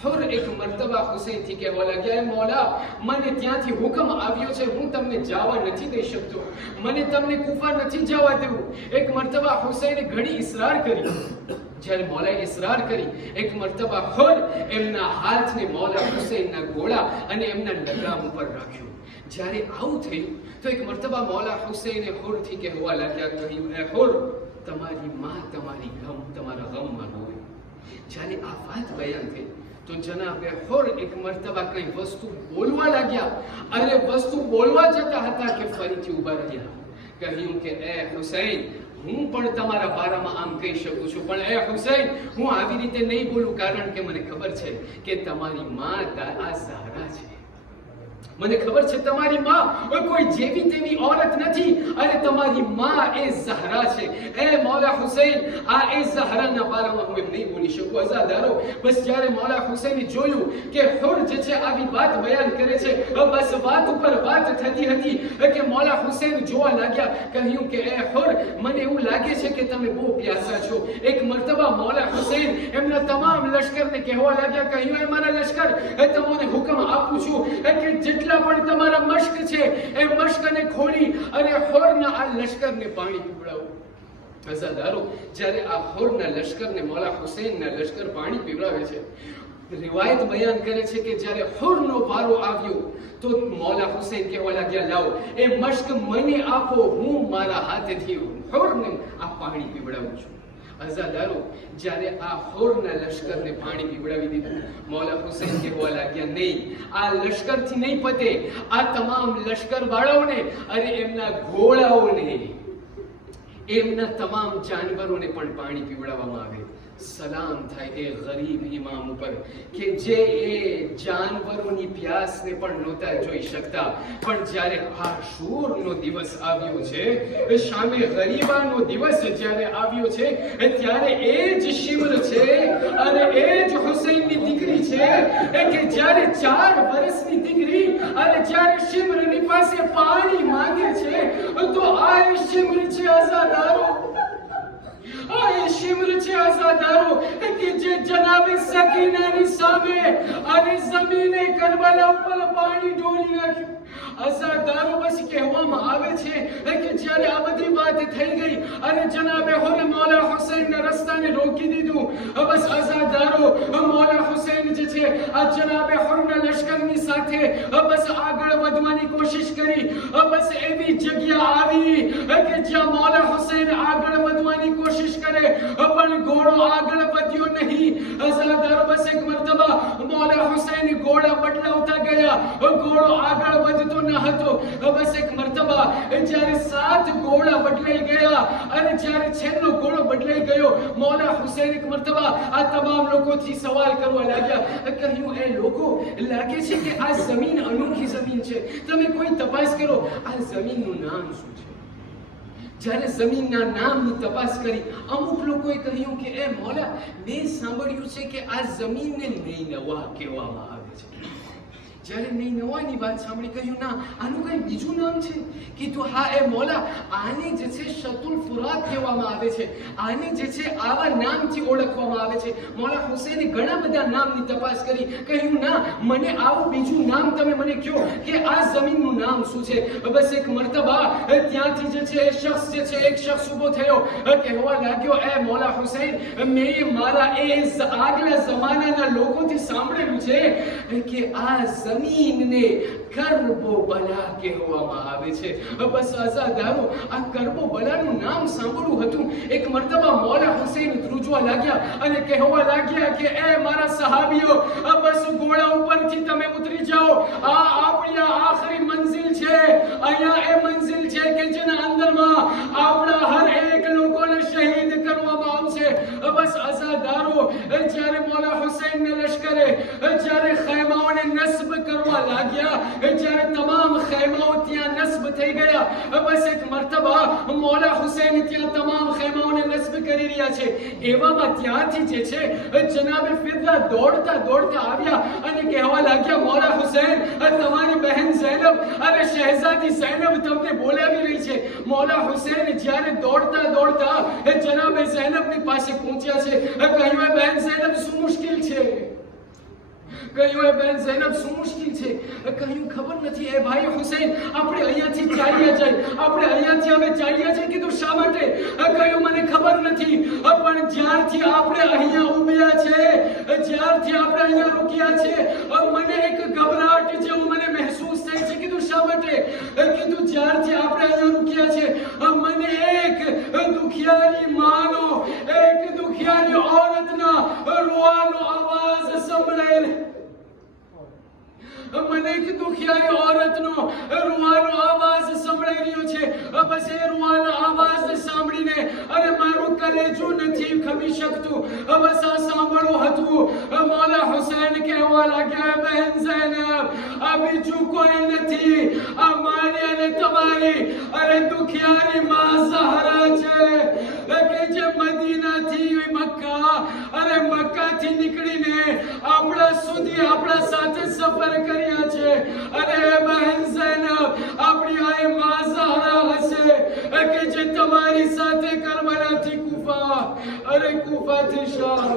હુર એક મર્તબા હુસૈનથી કહેવા લાગ્યા, એ મૌલા, મને ત્યાંથી હુકમ આવ્યો છે, હું તમને જવા નથી દઈ શકતો, મને તમને કુફા નથી જવા દેવું. એક મર્તબા હુસૈને ઘણી ઇસરાર કરી. જ્યારે મૌલાએ ઇસરાર કરી, એક મર્તબા હુર એમના હાથને મૌલા હુસૈનના ગોળા અને એમના લગામ ઉપર રાખ્યો. જ્યારે આવું થયું તો એક મર્તબા મૌલા હુસૈને હુરથી કહેવા લાગ્યા, કહ્યું, એ હુર, તમારી માં તમારા ગમમાં હોય. જ્યારે આ વાત બયાન થઈ તો જનાબે હુર એક મર્તબા કઈ વસ્તુ બોલવા લાગ્યા અને વસ્તુ બોલવા જતા હતા કે ફરીથી ઊભા રહ્યા. કહ્યું કે એ હુસૈન, હું પણ તમારા બારામાં આમ કહી શકું છું, પણ એ હુસૈન, હું આવી રીતે નહીં બોલું, કારણ કે મને ખબર છે કે તમારી માં આ ઝહરા છે. મને ખબર છે તમારી માં કોઈ જેવી તેવી औरत નથી અને તમારી માં એ ઝહરા છે. એ મૌલા હુસૈન, આ એ ઝહરાના બારામાં હું એમ નહીં બોલી શકું. આઝાદારો, બસ જ્યારે મૌલા હુસૈને જોયું કે હુર જે છે આવી વાત બયાન કરે છે, બસ વાત ઉપર વાત થતી હતી કે મૌલા હુસૈન જોવા લાગ્યા. કહ્યું કે એ હુર, મને એવું લાગે છે કે તમે બહુ પ્યાસા છો. એક મર્તબા મૌલા હુસૈન એમના તમામ લશ્કરને કહેવા લાગ્યા, કહ્યું, એ મારા લશ્કર, તમને હુકમ આપું છું કે જેટલા પણ તમારા મશ્ક છે એ મશ્કને ખોલી અને હુરના આ લશ્કરને પાણી પીવડાવો. આઝાદારો, જ્યારે આ હુરના લશ્કરને મૌલા હુસૈનના લશ્કર પાણી પીવડાવે છે, રિવાયત બયાન કરે છે કે જ્યારે હુરનો વારો આવ્યો તો મૌલા હુસૈન કહેવા લાગ્યા, લાવો એ મશ્ક મને આપો, હું મારા હાથેથી હુરને આ પાણી પીવડાવું છું. અઝાદારો, જ્યારે આ હુરના લશ્કરને પાણી પીવડાવી દીધું, મૌલા હુસૈન કહેવા લાગ્યા, નહીં, આ લશ્કરથી નહીં પતે, આ તમામ લશ્કર વાળાઓને, અરે એમના ઘોડાઓને, એમના તમામ જાનવરોને પણ પાણી પીવડાવવામાં આવે. સલામ થાય એ ગરીબ ઇમામ ઉપર કે જે એ જાનવરોની પ્યાસને પણ નહોતા જોઈ શકતા, પણ જ્યારે આશૂરનો દિવસ આવ્યો છે, શામે ગરીબાનો દિવસ જ્યારે આવ્યો છે, ત્યારે એ જ શિમર છે અને એ જ હુસૈનની દીકરી છે કે જ્યારે 4 વર્ષની દીકરી અને જ્યારે શિમરની પાસે પાણી માંગે છે, તો આ શિમર છે આઝાદારો, આ શિમર છે આઝાદારો કે જે જનાબે સકીનાની સામે અને જમીને કરબલા ઉપર પાણી ઢોળી નાખ્યું. આઝાદારો, બસ કહેવામાં આવે છે કે જ્યારે આ બધી વાત થઈ ગઈ અને જનાબે હુર મૌલા હુસૈનના રસ્તાને રોકી દીધું, બસ આઝાદારો, મૌલા હુસૈન જે છે આ જનાબે હુરના લશ્કરની સાથે બસ આગળ વધવાની કોશિશ કરી. બસ એવી જગ્યા આવી કે જ્યાં મૌલા હુસૈન આગળ વધવાની કોશિશ કરે પણ ઘોડો આગળ વધ્યો નહીં. આઝાદારો, બસ એક મરતબા મૌલા હુસૈન ઘોડા બદલાવતા ગયા, ઘોડો આગળ વધતો ન હતો. બસ એક મરતબા જ્યારે 7 ઘોડા બદલાઈ ગયા અને જ્યારે છેલ્લો ઘોડો બદલાઈ ગયો, મૌલા હુસૈન એક મરતબા આ તમામ લોકોથી સવાલ કરવા લાગ્યા. કહ્યું, એ લોકો, લાગે છે કે આ જમીન અનોખી જમીન છે, તમે કોઈ તપાસ કરો, આ જમીનનું નામ શું છે? જ્યારે જમીનના નામની તપાસ કરી, અમુક લોકોએ કહ્યું કે એ મૌલા, મેં સાંભળ્યું છે કે આ જમીનને નૈનવા કહેવામાં આવે છે. જ્યારે નૈનવાની વાત સાંભળી, કહ્યું, ના, આનું કઈ બીજું નામ છે? કીધું, હા એ મૌલા, આને જે છે શતુલ ફુરાત કહેવામાં આવે છે, આને જે છે આવા નામથી ઓળખવામાં આવે છે. મૌલા હુસૈને ઘણા બધા નામની તપાસ કરી, કહ્યું, ના, મને આવું બીજું નામ તમે મને કહો કે આ જમીનનું નામ શું છે. બસ એક મરતબા ત્યાંથી જે છે એક શખ્સ ઊભો થયો, કહેવા લાગ્યો, એ મૌલા હુસૈન, મેં મારા એ આગલા જમાનાના લોકોથી સાંભળેલું છે કે આ જમીનને કર્બોબલા કહેવામાં આવે છે. બસ આઝાદારો, આ કર્બોબલાનું નામ સાંભળ્યું હતું. એક મરતબા મૌલા હુસૈન ધ્રુજવા લાગ્યા અને કહેવા લાગ્યા કે એ મારા સહાબીઓ, બસ ઘોડા ઉપરથી તમે ઉતરી જાઓ, આ આપણી આખરી મંઝિલ છે, અહીંયા એ મંઝિલ છે કે જેના અંદરમાં આપણા હર એક લોકોને શહીદ કરવામાં આવશે. બસ આઝાદારો, જ્યારે મૌલા હુસૈનના લશ્કરે જ્યારે ખૈમાઓને નસ્બ કરવા લાગ્યા, જ્યારે તમામ ખૈમાઓ ત્યાં નસ્બ થઈ ગયા, બસ એક મરતબા મૌલા હુસૈન ત્યાં તમામ ખૈમાઓને નસ્બ કરી રહ્યા છે. એવામાં ત્યાંથી જે છે જનાબે ફિદા દોડતા દોડતા આવ્યા અને કહેવા લાગ્યા, મૌલા હુસૈન, તમારી બહેન ઝૈનબ અને શહેઝાદી ઝૈનબ તમને બોલાવી રહી છે. મૌલા હુસૈન જ્યારે દોડતા દોડતા જનાબે ઝૈનબની પાસે પહોંચ્યા છે. કહ્યું, બહેન ઝૈનબ, શું મુશ્કેલ છે? કહ્યું, બહેન ઝૈનબ, શું મુશ્કેલ છે? કહ્યું, ખબર નથી એ ભાઈ હુસૈન, આપણે અહીંયાથી ચાલ્યા જાય, આપણે અહીંયાથી હવે ચાલ્યા જાય. કીધું, શા માટે? કહ્યું, મને ખબર નથી, પણ જ્યારથી આપણે અહીંયા ઉભ્યા છે, જ્યારથી આપણે અહીંયા રોક્યા છે, મને એક ગભરાટ જેવું મને મહેસૂસ થાય છે. કીધું, શા માટે? કીધું, જ્યારથી આપણે અહીંયા રોક્યા છે, મને એક દુખિયારી માનો, એક દુખિયારી ઓરતના રોવાનો અવાજ સંભળાય. મને એક દુખિયારી ઓરતનો રૂવાનો અવાજ સંભળાઈ રહ્યો છે. બસ એ રૂવાનો અવાજ સાંભળીને અને મારું કલેજું નથી ખમી શકતું. બસ આ સાંભળવું હતું. મૌલા હુસૈન કહેવા લાગ્યા, બહેન ઝૈનબ, આ બીજું કોઈ નથી, આ મારી અને તમારી અરે દુખિયારી માં ઝહરા છે કે જે મદીનાથી મક્કા અને મક્કાથી નીકળીને આપણા સુધી આપણા સાથે સફર કર્યા છે. અને બહેન ઝૈનબ, આપણી આ માં ઝહરા હશે કે જે તમારી સાથે કરબલાથી કૂફા, અરે કૂફાથી શામ,